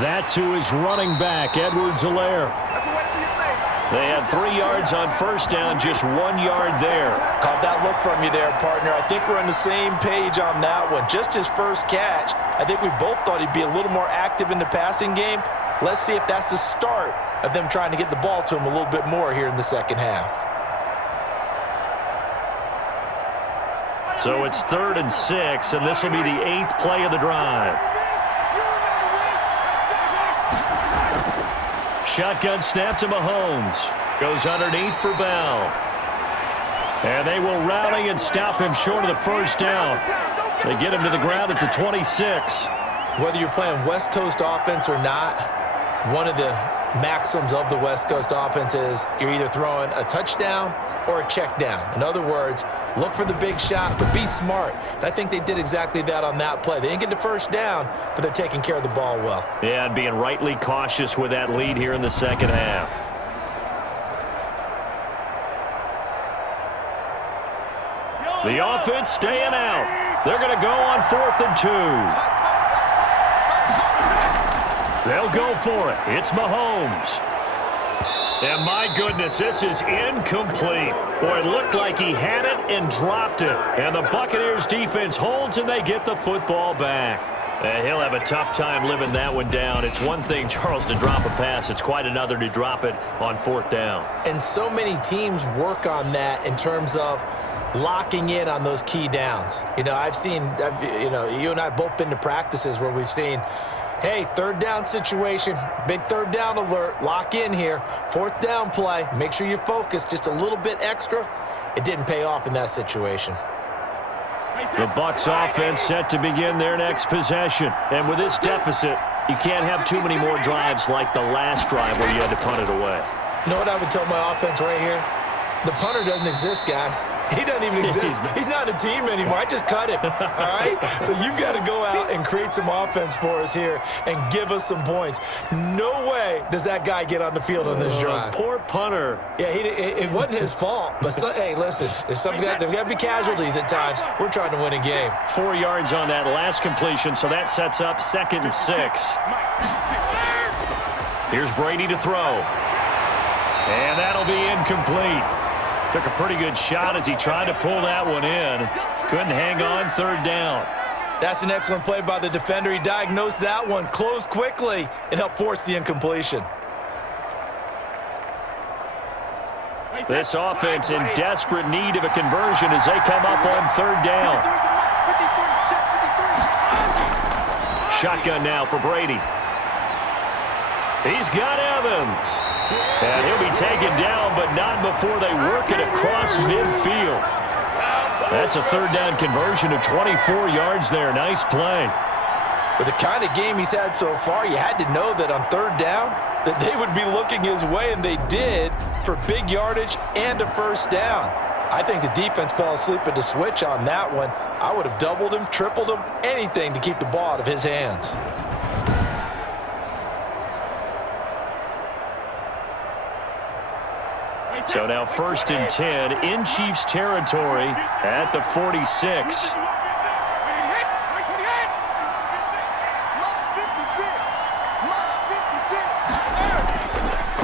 That to his running back, Edwards-Helaire. They had 3 yards on first down, just 1 yard there. Caught that look from you there, partner. I think we're on the same page on that one. Just his first catch. I think we both thought he'd be a little more active in the passing game. Let's see if that's the start of them trying to get the ball to him a little bit more here in the second half. So it's 3rd and 6, and this will be the 8th play of the drive. Shotgun snap to Mahomes. Goes underneath for Bell. And they will rally and stop him short of the first down. They get him to the ground at the 26. Whether you're playing West Coast offense or not, one of the maxims of the West Coast offense is you're either throwing a touchdown or a check down. In other words, look for the big shot, but be smart. And I think they did exactly that on that play. They didn't get the first down, but they're taking care of the ball well. Yeah, and being rightly cautious with that lead here in the second half. The offense staying out. They're going to go on 4th and 2. They'll go for it. It's Mahomes. And my goodness, this is incomplete. Boy, it looked like he had it and dropped it. And the Buccaneers defense holds and they get the football back. He'll have a tough time living that one down. It's one thing, Charles, to drop a pass. It's quite another to drop it on 4th down. And so many teams work on that in terms of locking in on those key downs. You know, you and I both been to practices where we've seen, hey, 3rd down situation, big 3rd down alert, lock in here, 4th down play, make sure you focus just a little bit extra. It didn't pay off in that situation. The Bucs offense set to begin their next possession. And with this deficit, you can't have too many more drives like the last drive where you had to punt it away. You know what I would tell my offense right here? The punter doesn't exist, guys. He doesn't even exist. He's not a team anymore. I just cut him, all right? So you've got to go out and create some offense for us here and give us some points. No way does that guy get on the field on this drive. Poor punter. Yeah, it wasn't his fault. But, hey, listen, there's got to be casualties at times. We're trying to win a game. 4 yards on that last completion, so that sets up 2nd and 6. Here's Brady to throw. And that'll be incomplete. Took a pretty good shot as he tried to pull that one in. Couldn't hang on 3rd down. That's an excellent play by the defender. He diagnosed that one, closed quickly, and helped force the incompletion. This offense in desperate need of a conversion as they come up on 3rd down. Shotgun now for Brady. He's got Evans. And he'll be taken down, but not before they work it across midfield. That's a 3rd down conversion of 24 yards there. Nice play. With the kind of game he's had so far, you had to know that on 3rd down that they would be looking his way, and they did, for big yardage and a first down. I think the defense fell asleep at the switch on that one. I would have doubled him, tripled him, anything to keep the ball out of his hands. So now 1st and 10 in Chiefs territory at the 46.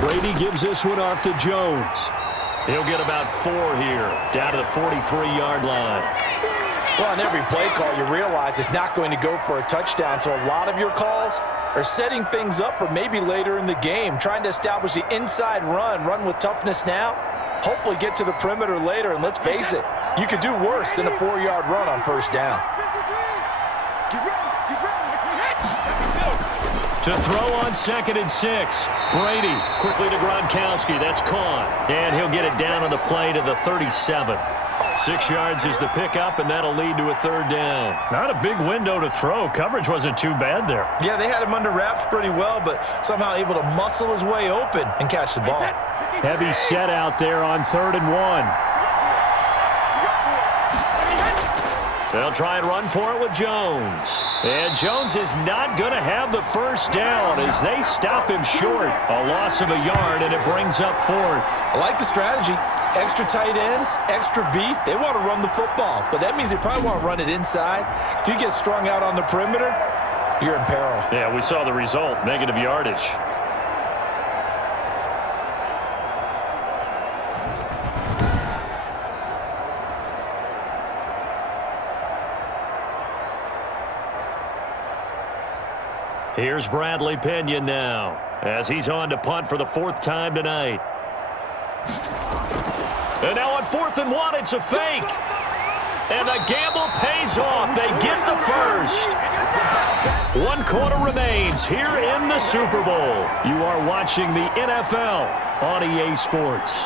Brady gives this one off to Jones. He'll get about 4 here, down to the 43-yard line. Well, on every play call, you realize it's not going to go for a touchdown, so a lot of your calls are setting things up for maybe later in the game, trying to establish the inside run with toughness now, hopefully get to the perimeter later, and let's face it, you could do worse than a 4-yard run on 1st down. To throw on 2nd and 6. Brady quickly to Gronkowski. That's caught. And he'll get it down on the play to the 37. 6 yards is the pickup, and that'll lead to a 3rd down. Not a big window to throw. Coverage wasn't too bad there. Yeah, they had him under wraps pretty well, but somehow able to muscle his way open and catch the ball. Heavy set out there on 3rd and 1. They'll try and run for it with Jones. And Jones is not going to have the 1st down as they stop him short. A loss of a yard, and it brings up 4th. I like the strategy. Extra tight ends, extra beef. They want to run the football, but that means they probably want to run it inside. If you get strung out on the perimeter, you're in peril. Yeah, we saw the result, negative yardage. Here's Bradley Pena now as he's on to punt for the 4th time tonight. And now on 4th and 1, it's a fake. And the gamble pays off. They get the 1st. 1 quarter remains here in the Super Bowl. You are watching the NFL on EA Sports.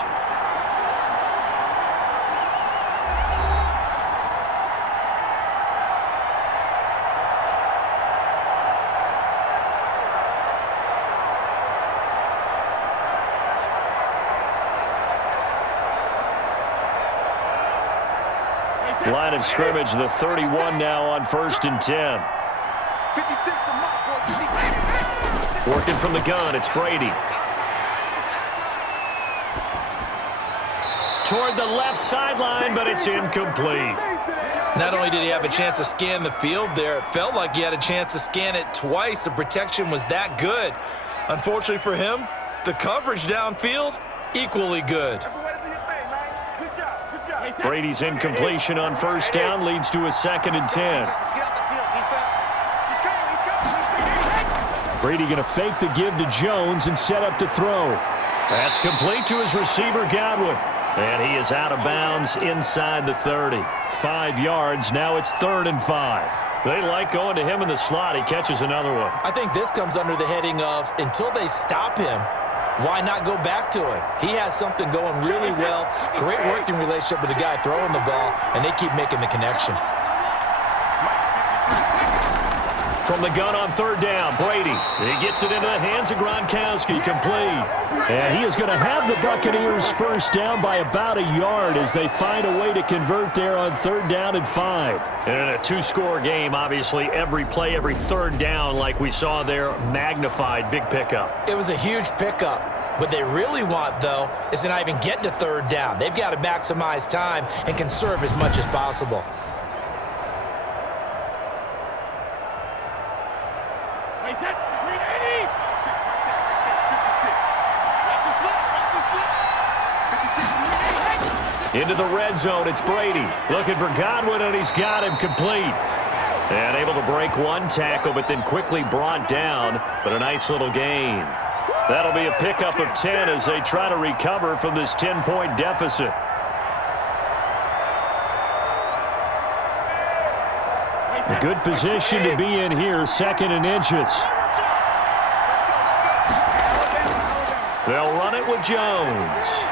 Line of scrimmage, the 31 now on 1st and 10. Working from the gun, it's Brady. Toward the left sideline, but it's incomplete. Not only did he have a chance to scan the field there, it felt like he had a chance to scan it twice. The protection was that good. Unfortunately for him, the coverage downfield, equally good. Brady's incompletion on 1st down leads to a 2nd and 10. Brady going to fake the give to Jones and set up to throw. That's complete to his receiver, Godwin. And he is out of bounds inside the 30. 5 yards, now it's 3rd and 5. They like going to him in the slot. He catches another one. I think this comes under the heading of until they stop him, why not go back to him? He has something going really well. Great working relationship with the guy throwing the ball, and they keep making the connection. From the gun on 3rd down, Brady. He gets it into the hands of Gronkowski, complete. And he is going to have the Buccaneers 1st down by about a yard as they find a way to convert there on 3rd down and 5. And in a 2-score game, obviously, every play, every 3rd down, like we saw there, magnified, big pickup. It was a huge pickup. What they really want, though, is to not even get to 3rd down. They've got to maximize time and conserve as much as possible. Into the red zone, it's Brady. Looking for Godwin, and he's got him complete. And able to break 1 tackle, but then quickly brought down. But a nice little gain. That'll be a pickup of 10 as they try to recover from this 10-point deficit. A good position to be in here, 2nd and inches. They'll run it with Jones.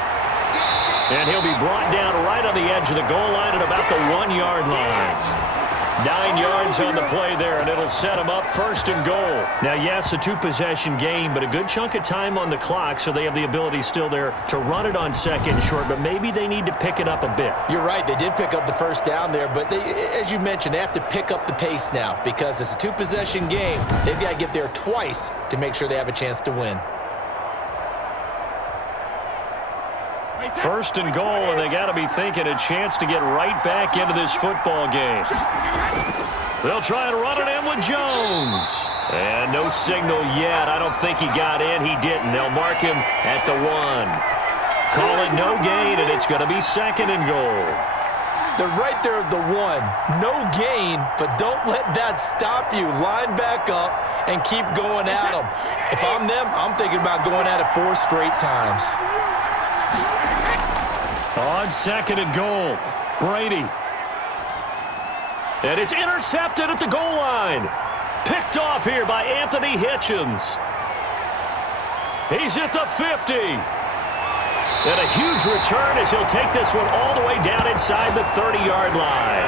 And he'll be brought down right on the edge of the goal line at about the 1-yard line. 9 yards on the play there, and it'll set him up 1st and goal. Now, yes, a 2-possession game, but a good chunk of time on the clock, so they have the ability still there to run it on 2nd and short, but maybe they need to pick it up a bit. You're right. They did pick up the 1st down there, but they, as you mentioned, they have to pick up the pace now because it's a 2-possession game. They've got to get there twice to make sure they have a chance to win. First and goal, and they got to be thinking a chance to get right back into this football game. They'll try and run it in with Jones. And no signal yet. I don't think he got in. He didn't. They'll mark him at the 1. Call it no gain, and it's going to be second and goal. They're right there at the 1. No gain, but don't let that stop you. Line back up and keep going at them. If I'm them, I'm thinking about going at it 4 straight times. On second and goal, Brady. And it's intercepted at the goal line. Picked off here by Anthony Hitchens. He's at the 50. And a huge return as he'll take this one all the way down inside the 30-yard line.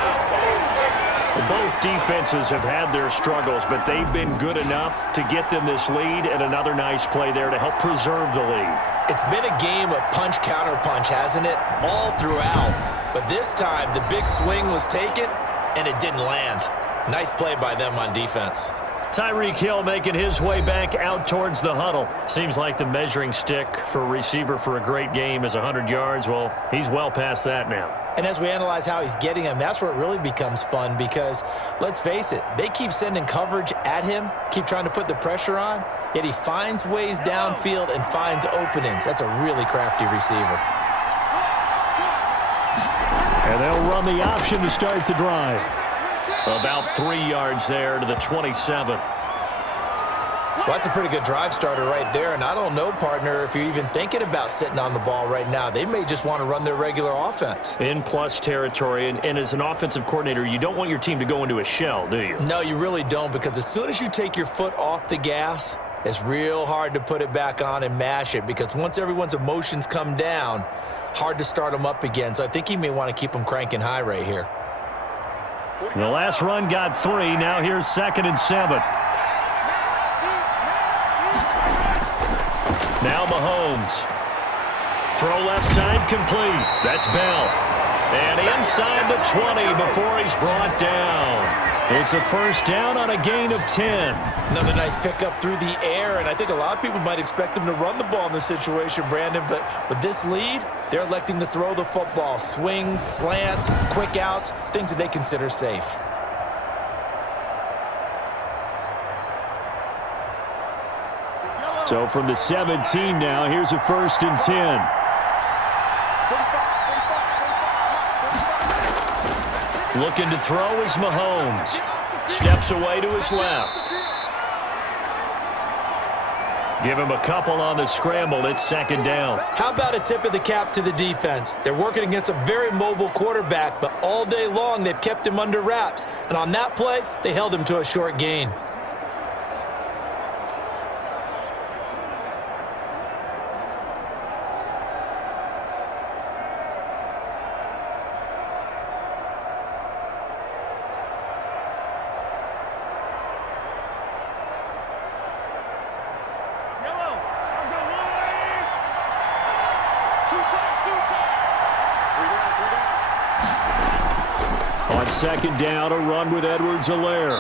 Both defenses have had their struggles, but they've been good enough to get them this lead, and another nice play there to help preserve the lead. It's been a game of punch-counter-punch, hasn't it? All throughout. But this time, the big swing was taken, and it didn't land. Nice play by them on defense. Tyreek Hill making his way back out towards the huddle. Seems like the measuring stick for a receiver for a great game is 100 yards. Well, he's well past that now. And as we analyze how he's getting them, that's where it really becomes fun because, let's face it, they keep sending coverage at him, keep trying to put the pressure on, yet he finds ways downfield and finds openings. That's a really crafty receiver. And they'll run the option to start the drive. About 3 yards there to the 27. Well, that's a pretty good drive starter right there, and I don't know, partner, if you're even thinking about sitting on the ball right now. They may just want to run their regular offense. In plus territory, and as an offensive coordinator, you don't want your team to go into a shell, do you? No, you really don't, because as soon as you take your foot off the gas, it's real hard to put it back on and mash it, because once everyone's emotions come down, hard to start them up again. So I think he may want to keep them cranking high right here. The last run got 3. Now here's 2nd and 7. Now Mahomes. Throw left side complete. That's Bell. And inside the 20 before he's brought down. It's a first down on a gain of 10. Another nice pickup through the air, and I think a lot of people might expect him to run the ball in this situation, Brandon, but with this lead, they're electing to throw the football. Swings, slants, quick outs, things that they consider safe. So from the 17 now, here's a 1st and 10. Looking to throw is Mahomes. Steps away to his left. Give him a couple on the scramble. It's 2nd down. How about a tip of the cap to the defense? They're working against a very mobile quarterback, but all day long they've kept him under wraps. And on that play, they held him to a short gain. On 2nd down, a run with Edwards-Helaire.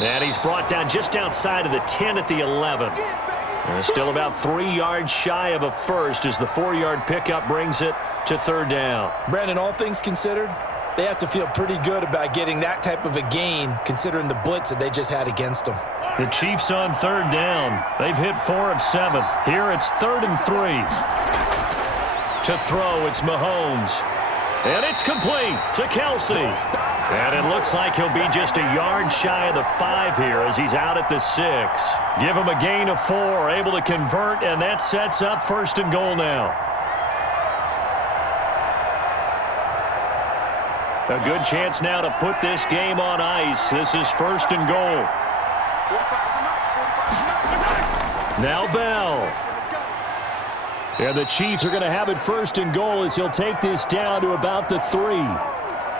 And he's brought down just outside of the 10 at the 11. And still about 3 yards shy of a first as the 4-yard pickup brings it to 3rd down. Brandon, all things considered, they have to feel pretty good about getting that type of a gain considering the blitz that they just had against them. The Chiefs on 3rd down. They've hit 4 of 7. Here it's 3rd and 3. To throw, it's Mahomes. And it's complete to Kelsey. And it looks like he'll be just a yard shy of the 5 here as he's out at the 6. Give him a gain of 4, able to convert, and that sets up 1st and goal now. A good chance now to put this game on ice. This is 1st and goal. Now Bell. And the Chiefs are going to have it 1st and goal as he'll take this down to about the 3.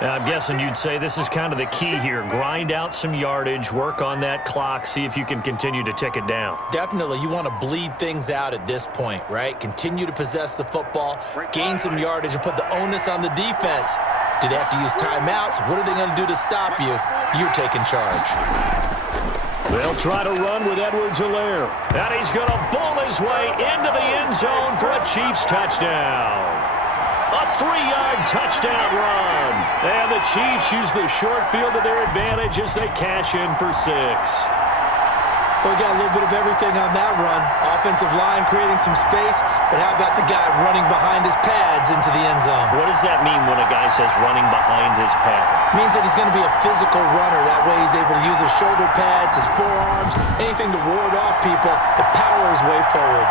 I'm guessing you'd say this is kind of the key here. Grind out some yardage, work on that clock, see if you can continue to tick it down. Definitely. You want to bleed things out at this point, right? Continue to possess the football, gain some yardage, and put the onus on the defense. Do they have to use timeouts? What are they going to do to stop you? You're taking charge. They'll try to run with Edwards-Helaire. And he's going to bowl his way into the end zone for a Chiefs touchdown. A 3-yard touchdown run. And the Chiefs use the short field to their advantage as they cash in for 6. Well, we got a little bit of everything on that run. Offensive line creating some space, but how about the guy running behind his pads into the end zone? What does that mean when a guy says running behind his pad? Means that he's going to be a physical runner. That way he's able to use his shoulder pads, his forearms, anything to ward off people to power his way forward.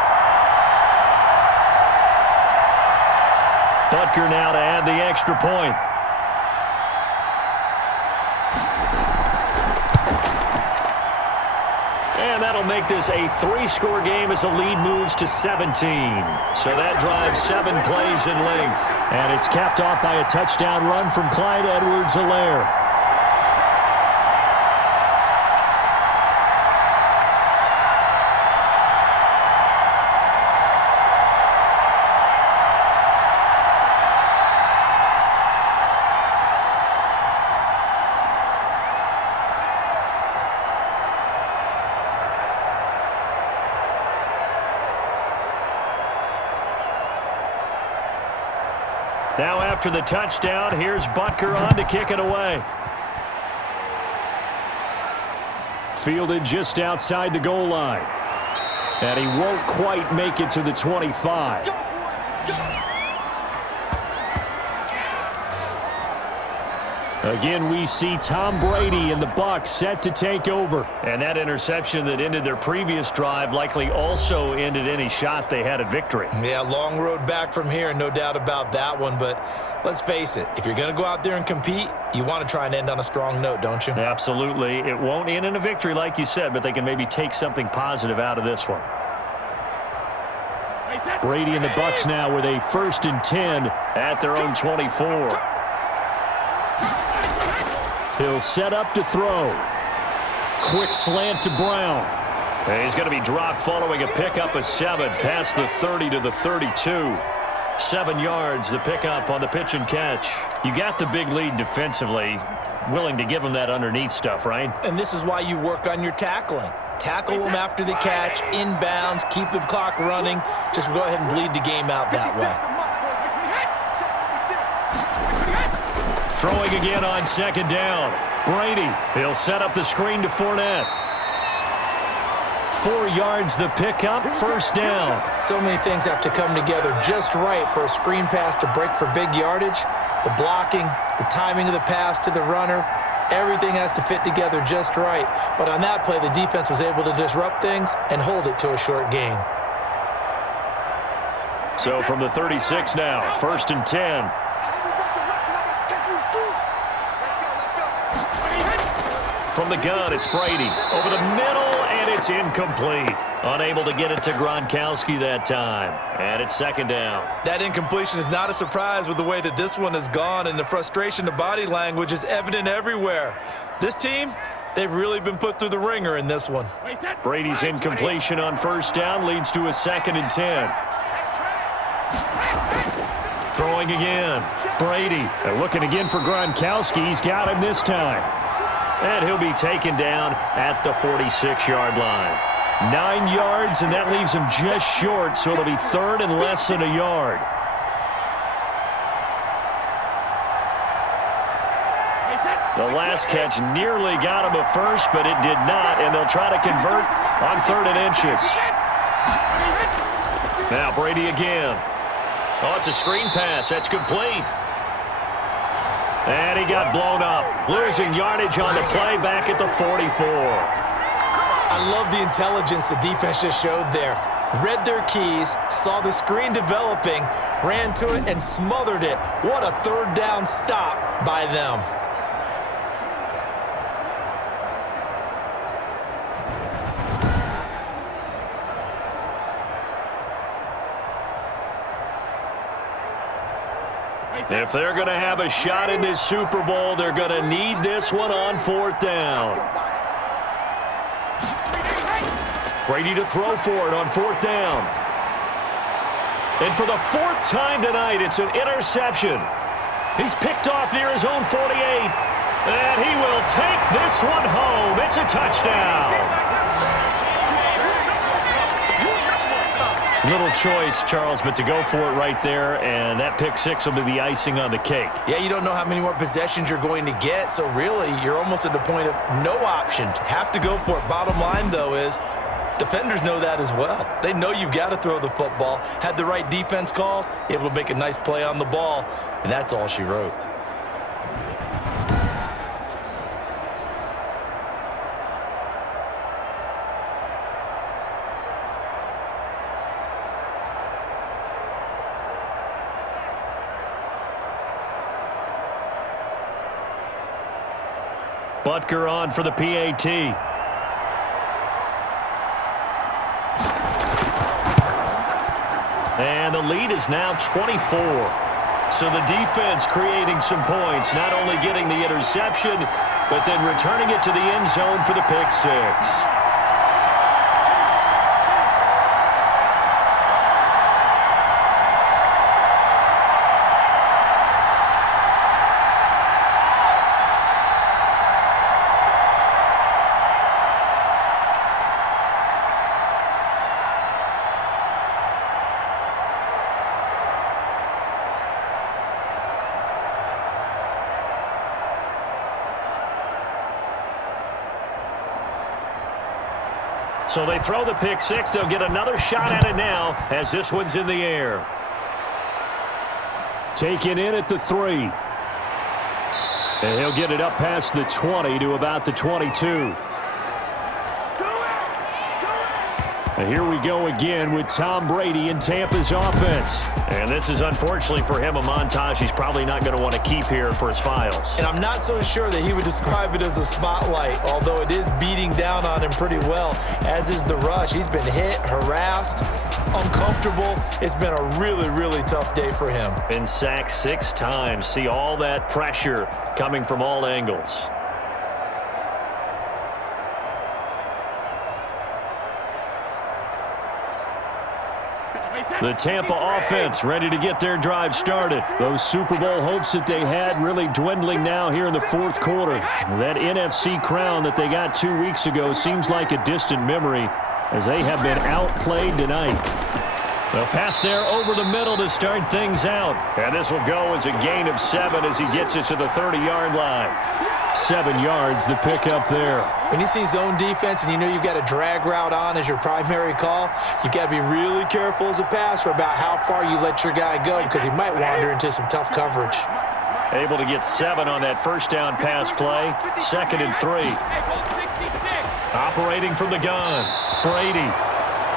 Butker now to add the extra point. And that'll make this a 3-score game as the lead moves to 17. So that drives 7 plays in length. And it's capped off by a touchdown run from Clyde Edwards-Helaire. Now after the touchdown, here's Butker on to kick it away. Fielded just outside the goal line. And he won't quite make it to the 25. Again, we see Tom Brady and the Bucs set to take over. And that interception that ended their previous drive likely also ended any shot they had at victory. Yeah, long road back from here, no doubt about that one. But let's face it, if you're going to go out there and compete, you want to try and end on a strong note, don't you? Absolutely. It won't end in a victory like you said, but they can maybe take something positive out of this one. Brady and the Bucs now with a 1st and 10 at their own 24. He'll set up to throw. Quick slant to Brown. And he's going to be dropped following a pickup of 7 past the 30 to the 32. 7 yards, the pickup on the pitch and catch. You got the big lead defensively. Willing to give him that underneath stuff, right? And this is why you work on your tackling. Tackle them after the catch, inbounds, keep the clock running. Just go ahead and bleed the game out that way. Throwing again on 2nd down. Brady, he'll set up the screen to Fournette. 4 yards the pickup, 1st down. So many things have to come together just right for a screen pass to break for big yardage. The blocking, the timing of the pass to the runner, everything has to fit together just right. But on that play, the defense was able to disrupt things and hold it to a short gain. So from the 36 now, 1st and 10. From the gun, it's Brady. Over the middle, and it's incomplete. Unable to get it to Gronkowski that time. And it's 2nd down. That incompletion is not a surprise with the way that this one has gone, and the frustration, the body language is evident everywhere. This team, they've really been put through the ringer in this one. Brady's incompletion on 1st down leads to a 2nd and 10. Throwing again. Brady. They're looking again for Gronkowski. He's got him this time. And he'll be taken down at the 46-yard line. 9 yards, and that leaves him just short, so it'll be 3rd and less than a yard. The last catch nearly got him a first, but it did not, and they'll try to convert on 3rd and inches. Now Brady again. Oh, it's a screen pass. That's complete. And he got blown up. Losing yardage on the play back at the 44. I love the intelligence the defense just showed there. Read their keys, saw the screen developing, ran to it, and smothered it. What a 3rd down stop by them. If they're going to have a shot in this Super Bowl, they're going to need this one on 4th down. Brady to throw for it on 4th down. And for the 4th time tonight, it's an interception. He's picked off near his own 48. And he will take this one home. It's a touchdown. Little choice, Charles, but to go for it right there, and that pick six will be the icing on the cake. Yeah, you don't know how many more possessions you're going to get, so really you're almost at the point of no option. Have to go for it. Bottom line, though, is defenders know that as well. They know you've got to throw the football. Had the right defense called, able to make a nice play on the ball, and that's all she wrote. Butker on for the PAT. And the lead is now 24. So the defense creating some points, not only getting the interception, but then returning it to the end zone for the pick six. So they throw the pick six. They'll get another shot at it now as this one's in the air. Taken in at the 3. And he'll get it up past the 20 to about the 22. And here we go again with Tom Brady in Tampa's offense. And this is, unfortunately for him, a montage he's probably not going to want to keep here for his files. And I'm not so sure that he would describe it as a spotlight, although it is beating down on him pretty well, as is the rush. He's been hit, harassed, uncomfortable. It's been a really, really tough day for him. Been sacked 6 times. See all that pressure coming from all angles. The Tampa offense ready to get their drive started. Those Super Bowl hopes that they had really dwindling now here in the fourth quarter. That NFC crown that they got 2 weeks ago seems like a distant memory as they have been outplayed tonight. They'll pass there over the middle to start things out. And this will go as a gain of 7 as he gets it to the 30-yard line. 7 yards, the pickup there. When you see zone defense and you know you've got a drag route on as your primary call, you've got to be really careful as a passer about how far you let your guy go because he might wander into some tough coverage. Able to get 7 on that first down pass play. 2nd and 3. Operating from the gun, Brady.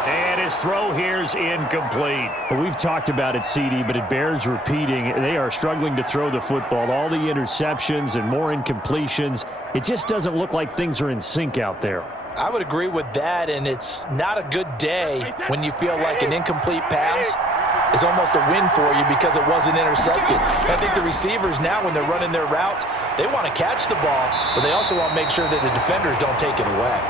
And his throw here is incomplete. Well, we've talked about it, CD, but it bears repeating. They are struggling to throw the football. All the interceptions and more incompletions. It just doesn't look like things are in sync out there. I would agree with that, and it's not a good day when you feel like an incomplete pass is almost a win for you because it wasn't intercepted. I think the receivers now, when they're running their routes, they want to catch the ball, but they also want to make sure that the defenders don't take it away.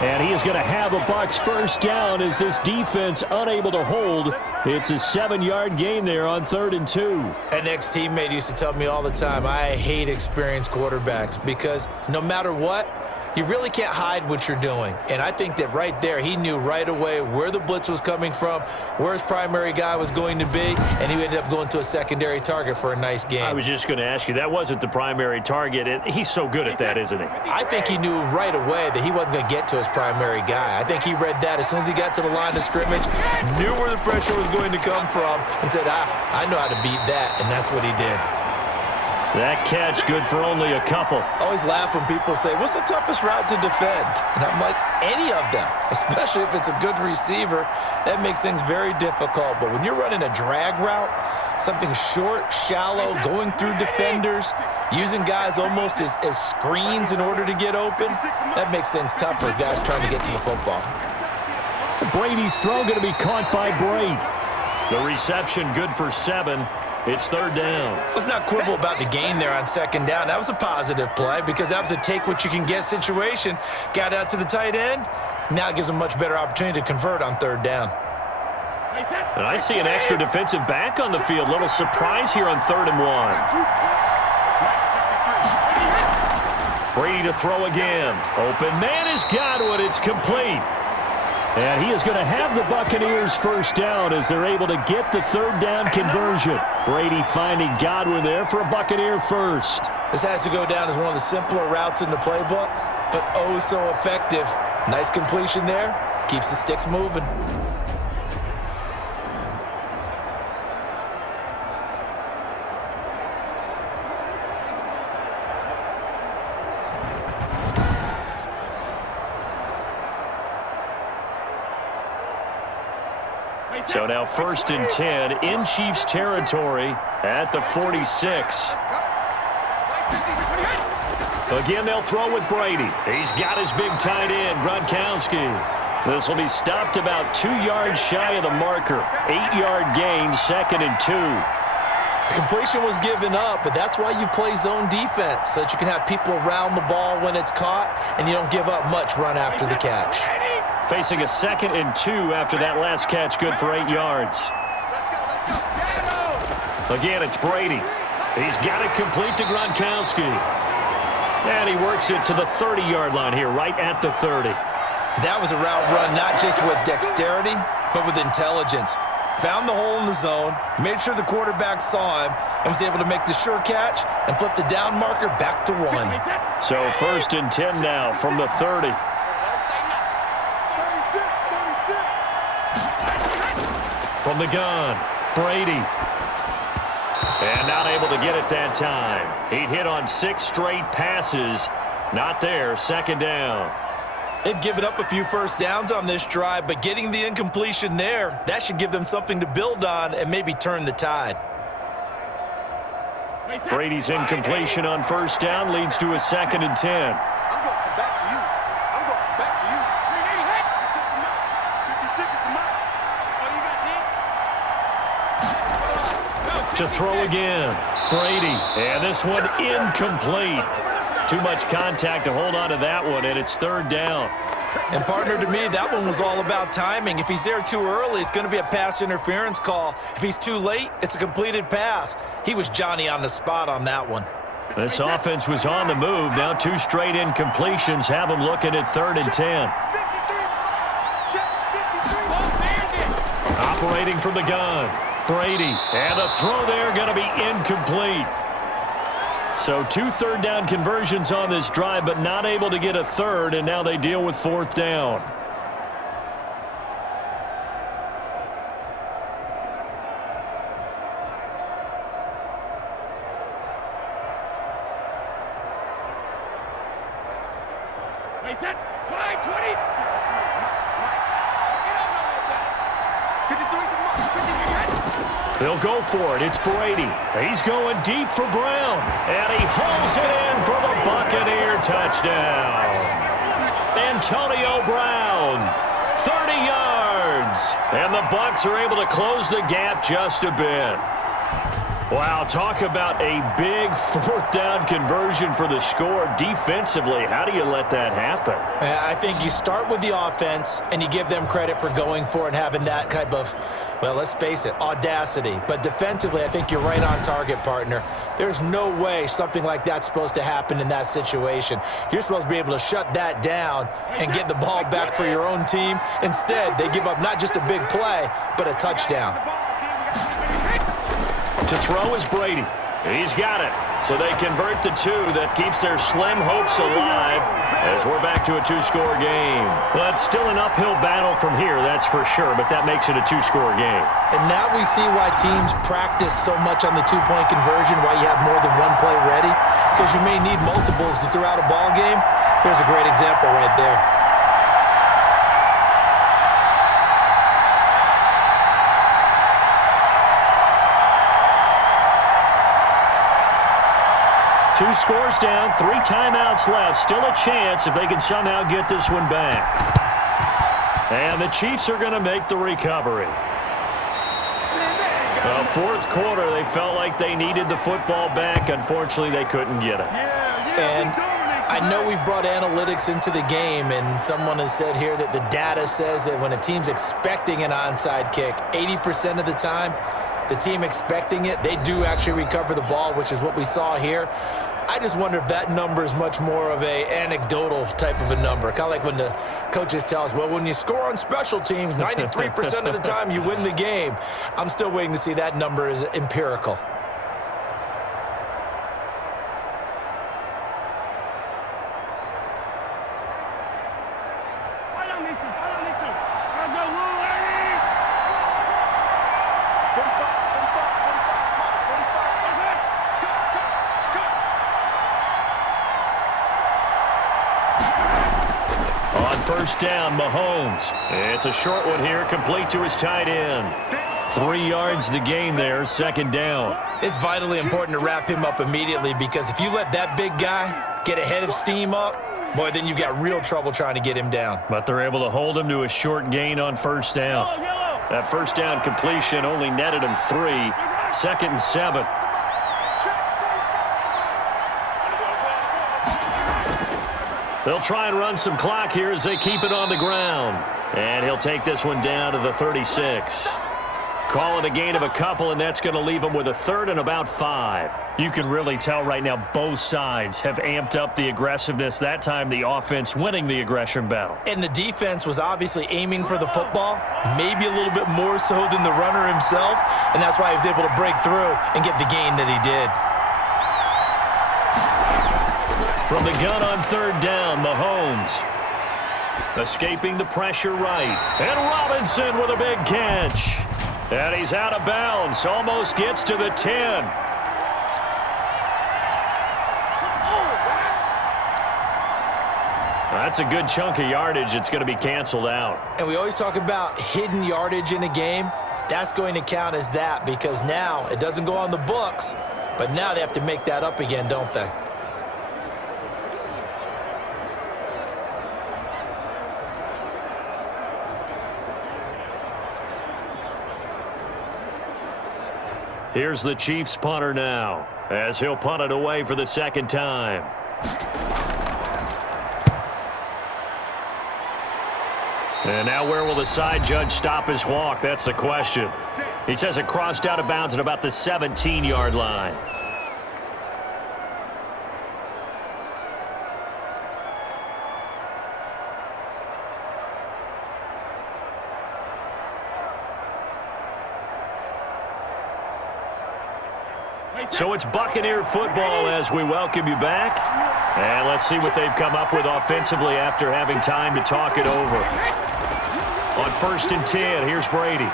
And he is going to have a Bucs first down as this defense unable to hold. It's a 7-yard gain there on 3rd and 2. An ex-teammate used to tell me all the time, I hate experienced quarterbacks because no matter what, you really can't hide what you're doing. And I think that right there, he knew right away where the blitz was coming from, where his primary guy was going to be, and he ended up going to a secondary target for a nice game. I was just going to ask you, that wasn't the primary target. He's so good at that, isn't he? I think he knew right away that he wasn't going to get to his primary guy. I think he read that as soon as he got to the line of scrimmage, knew where the pressure was going to come from, and said, I know how to beat that, and that's what he did. That catch good for only a couple. I always laugh when people say, what's the toughest route to defend? And I'm like, any of them, especially if it's a good receiver. That makes things very difficult. But when you're running a drag route, something short, shallow, going through defenders, using guys almost as screens in order to get open, that makes things tough for guys trying to get to the football. Brady's throw going to be caught by Brady. The reception good for 7. It's 3rd down. Let's not quibble about the gain there on 2nd down. That was a positive play because that was a take-what-you-can-get situation. Got out to the tight end. Now it gives them a much better opportunity to convert on 3rd down. And I see an extra defensive back on the field. Little surprise here on 3rd and 1. Brady to throw again. Open man has got one. It's complete. And he is going to have the Buccaneers first down as they're able to get the third down conversion. Brady finding Godwin there for a Buccaneer first. This has to go down as one of the simpler routes in the playbook, but oh so effective. Nice completion there. Keeps the sticks moving. So now 1st and 10 in Chiefs territory at the 46. Again, they'll throw with Brady. He's got his big tight end, Gronkowski. This will be stopped about 2 yards shy of the marker. 8-yard gain, 2nd and 2. Completion was given up, but that's why you play zone defense, so that you can have people around the ball when it's caught, and you don't give up much run after the catch. Facing a 2nd and 2 after that last catch, good for 8 yards. Again, it's Brady. He's got it complete to Gronkowski. And he works it to the 30-yard line here, right at the 30. That was a route run not just with dexterity, but with intelligence. Found the hole in the zone, made sure the quarterback saw him, and was able to make the sure catch and flip the down marker back to 1. So 1st and 10 now from the 30. From the gun, Brady. And not able to get it that time. He'd hit on 6 straight passes. Not there, 2nd down. They've given up a few first downs on this drive, but getting the incompletion there, that should give them something to build on and maybe turn the tide. Brady's incompletion on 1st down leads to a 2nd and 10. I'm going back to you. I'm going back to you. 56 is the mark. To throw again, Brady. And this one incomplete. Too much contact to hold on to that one, and it's 3rd down. And partner, to me, that one was all about timing. If he's there too early, it's going to be a pass interference call. If he's too late, it's a completed pass. He was Johnny on the spot on that one. This offense was on the move. Now 2 straight incompletions have them looking at 3rd and 10. Operating from the gun, Brady. And the throw there going to be incomplete. So 2 third down conversions on this drive, but not able to get a third, and now they deal with 4th down. They'll go for it. It's Brady. He's going deep for Brown. And he hauls it in for the Buccaneer touchdown. Antonio Brown, 30 yards. And the Bucs are able to close the gap just a bit. Wow, talk about a big 4th down conversion for the score. Defensively, how do you let that happen? I think you start with the offense, and you give them credit for going for it and having that type of, well, let's face it, audacity. But defensively, I think you're right on target, partner. There's no way something like that's supposed to happen in that situation. You're supposed to be able to shut that down and get the ball back for your own team. Instead, they give up not just a big play, but a touchdown. To throw is Brady. He's got it. So they convert the 2. That keeps their slim hopes alive as we're back to a 2-score game. Well, it's still an uphill battle from here, that's for sure, but that makes it a 2-score game. And now we see why teams practice so much on the 2-point conversion, why you have more than one play ready, because you may need multiples to throw out a ball game. There's a great example right there. Two scores down, 3 timeouts left. Still a chance if they can somehow get this one back. And the Chiefs are going to make the recovery. Well, 4th quarter, they felt like they needed the football back. Unfortunately, they couldn't get it. And I know we've brought analytics into the game, and someone has said here that the data says that when a team's expecting an onside kick, 80% of the time, the team expecting it, they do actually recover the ball, which is what we saw here. I just wonder if that number is much more of a anecdotal type of a number. Kind of like when the coaches tell us, well, when you score on special teams, 93% of the time you win the game. I'm still waiting to see that number is empirical. First down, Mahomes. It's a short one here, complete to his tight end. 3 yards the gain there, second down. It's vitally important to wrap him up immediately because if you let that big guy get ahead of steam up, boy, then you've got real trouble trying to get him down. But they're able to hold him to a short gain on first down. That first down completion only netted him 3. Second and 7. They'll try and run some clock here as they keep it on the ground. And he'll take this one down to the 36. Call it a gain of a couple, and that's going to leave him with a third and about 5. You can really tell right now both sides have amped up the aggressiveness. That time the offense winning the aggression battle. And the defense was obviously aiming for the football, maybe a little bit more so than the runner himself, and that's why he was able to break through and get the gain that he did. From the gun on third down, Mahomes. Escaping the pressure right. And Robinson with a big catch. And he's out of bounds. Almost gets to the 10. That's a good chunk of yardage. It's going to be canceled out. And we always talk about hidden yardage in a game. That's going to count as that because now it doesn't go on the books, but now they have to make that up again, don't they? Here's the Chiefs punter now, as he'll punt it away for the second time. And now where will the side judge stop his walk? That's the question. He says it crossed out of bounds at about the 17-yard line. So it's Buccaneer football as we welcome you back. And let's see what they've come up with offensively after having time to talk it over. On 1st and 10, here's Brady.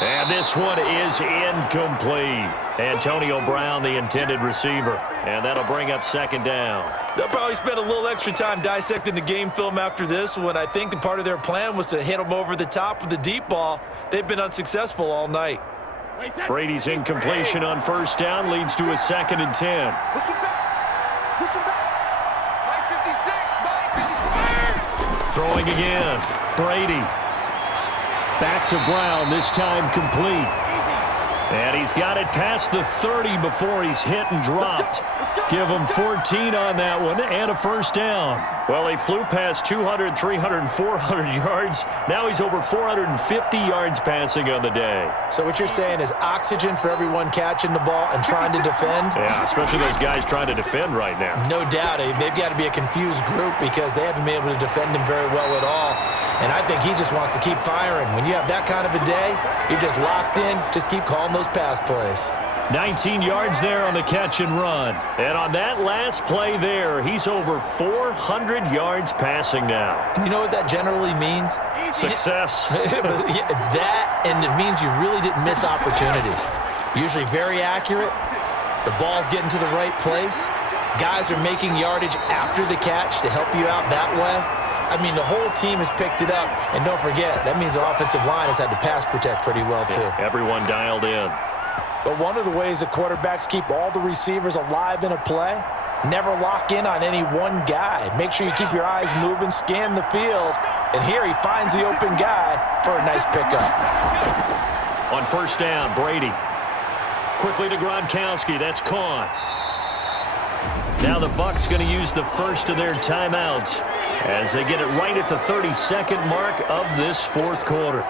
And this one is incomplete. Antonio Brown, the intended receiver. And that'll bring up second down. They'll probably spend a little extra time dissecting the game film after this one. I think the part of their plan was to hit them over the top with the deep ball. They've been unsuccessful all night. Brady's incompletion on first down leads to a 2nd and 10. Push him back. Push him back. 56. Throwing again. Brady. Back to Brown, this time complete. And he's got it past the 30 before he's hit and dropped. Give him 14 on that one and a first down. Well, he flew past 200, 300, 400 yards. Now he's over 450 yards passing on the day. So what you're saying is oxygen for everyone catching the ball and trying to defend? Yeah, especially those guys trying to defend right now. No doubt. They've got to be a confused group because they haven't been able to defend him very well at all. And I think he just wants to keep firing. When you have that kind of a day, you're just locked in. Just keep calling those pass plays. 19 yards there on the catch and run. And on that last play there, he's over 400 yards passing now. You know what that generally means? Success. That, and it means you really didn't miss opportunities. Usually very accurate. The ball's getting to the right place. Guys are making yardage after the catch to help you out that way. I mean, the whole team has picked it up. And don't forget, that means the offensive line has had to pass protect pretty well, too. Yeah, everyone dialed in. But one of the ways that quarterbacks keep all the receivers alive in a play, never lock in on any one guy. Make sure you keep your eyes moving, scan the field. And here he finds the open guy for a nice pickup. On first down, Brady. Quickly to Gronkowski. That's caught. Now the Bucs going to use the first of their timeouts as they get it right at the 32nd mark of this fourth quarter.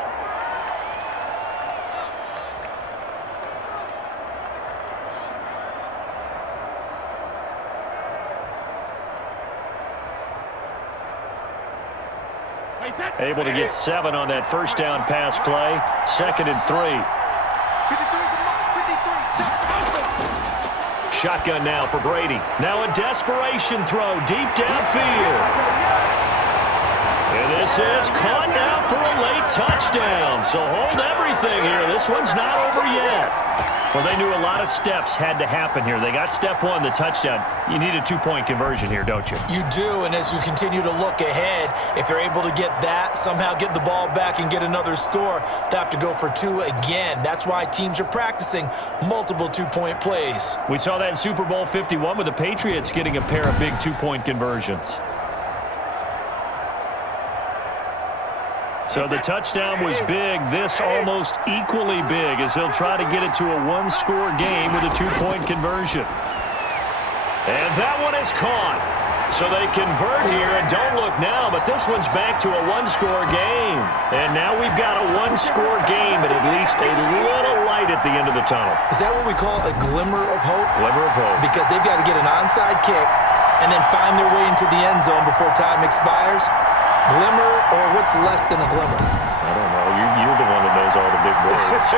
Able to get 7 on that first down pass play. 2nd and 3. Shotgun now for Brady. Now a desperation throw deep downfield. And this is caught now for a late touchdown. So hold everything here. This one's not over yet. Well, they knew a lot of steps had to happen here. They got step 1, the touchdown. You need a 2-point conversion here, don't you? You do, and as you continue to look ahead, if they're able to get that, somehow get the ball back and get another score, they have to go for 2 again. That's why teams are practicing multiple 2-point plays. We saw that in Super Bowl 51 with the Patriots getting a pair of big 2-point conversions. So the touchdown was big. This almost equally big as he'll try to get it to a 1-score game with a 2-point conversion. And that one is caught. So they convert here, and don't look now, but this one's back to a 1-score game. And now we've got a 1-score game and at least a little light at the end of the tunnel. Is that what we call a glimmer of hope? Glimmer of hope. Because they've got to get an onside kick and then find their way into the end zone before time expires. Glimmer, or what's less than a glimmer? I don't know. You're the one that knows all the big words.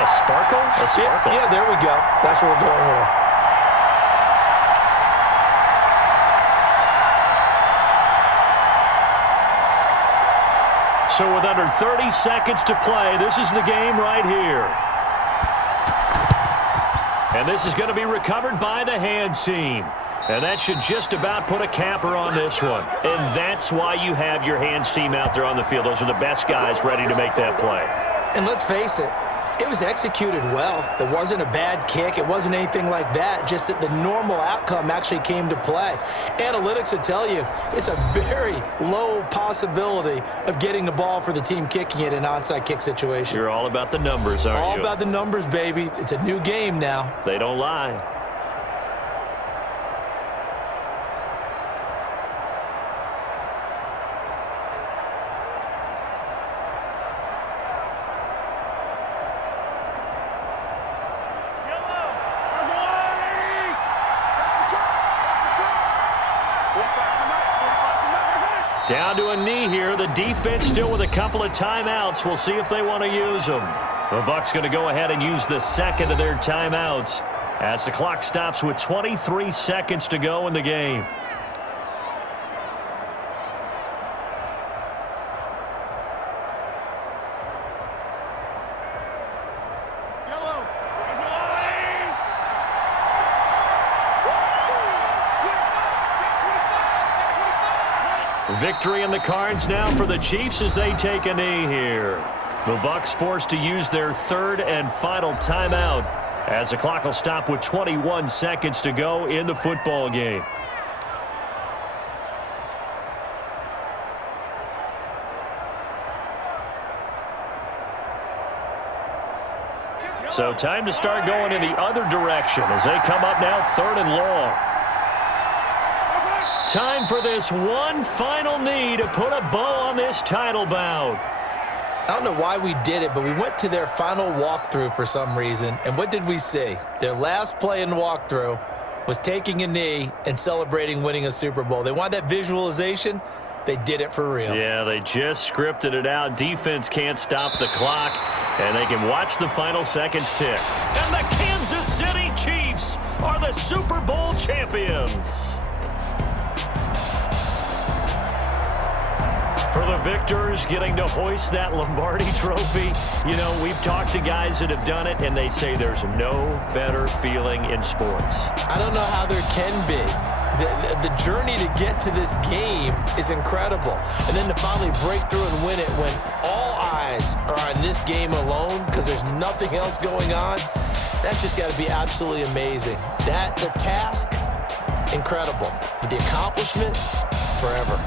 A sparkle? A sparkle. Yeah, there we go. That's what we're going with. So with under 30 seconds to play, this is the game right here. And this is going to be recovered by the hands team. And that should just about put a capper on this one. And that's why you have your hands team out there on the field. Those are the best guys ready to make that play. And let's face it, it was executed well. It wasn't a bad kick. It wasn't anything like that. Just that the normal outcome actually came to play. Analytics will tell you it's a very low possibility of getting the ball for the team kicking it in an onside kick situation. You're all about the numbers, aren't you? All about the numbers, baby. It's a new game now. They don't lie. Down to a knee here. The defense still with a couple of timeouts. We'll see if they want to use them. The Bucs going to go ahead and use the second of their timeouts as the clock stops with 23 seconds to go in the game. Victory in the cards now for the Chiefs as they take a knee here. The Bucs forced to use their 3rd and final timeout as the clock will stop with 21 seconds to go in the football game. So time to start going in the other direction as they come up now 3rd and long. Time for this one final knee to put a bow on this title bout. I don't know why we did it, but we went to their final walkthrough for some reason. And what did we see? Their last play in walkthrough was taking a knee and celebrating winning a Super Bowl. They wanted that visualization. They did it for real. Yeah, they just scripted it out. Defense can't stop the clock, and they can watch the final seconds tick. And the Kansas City Chiefs are the Super Bowl champions. For the victors, getting to hoist that Lombardi trophy, you know, we've talked to guys that have done it, and they say there's no better feeling in sports. I don't know how there can be. The journey to get to this game is incredible. And then to finally break through and win it when all eyes are on this game alone because there's nothing else going on, that's just got to be absolutely amazing. The task, incredible. But the accomplishment, forever.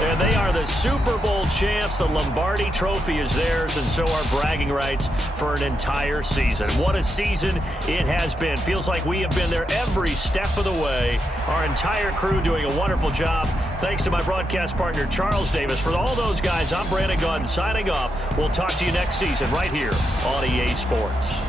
And they are the Super Bowl champs. The Lombardi Trophy is theirs, and so are bragging rights for an entire season. What a season it has been. Feels like we have been there every step of the way. Our entire crew doing a wonderful job. Thanks to my broadcast partner, Charles Davis. For all those guys, I'm Brandon Gunn signing off. We'll talk to you next season right here on EA Sports.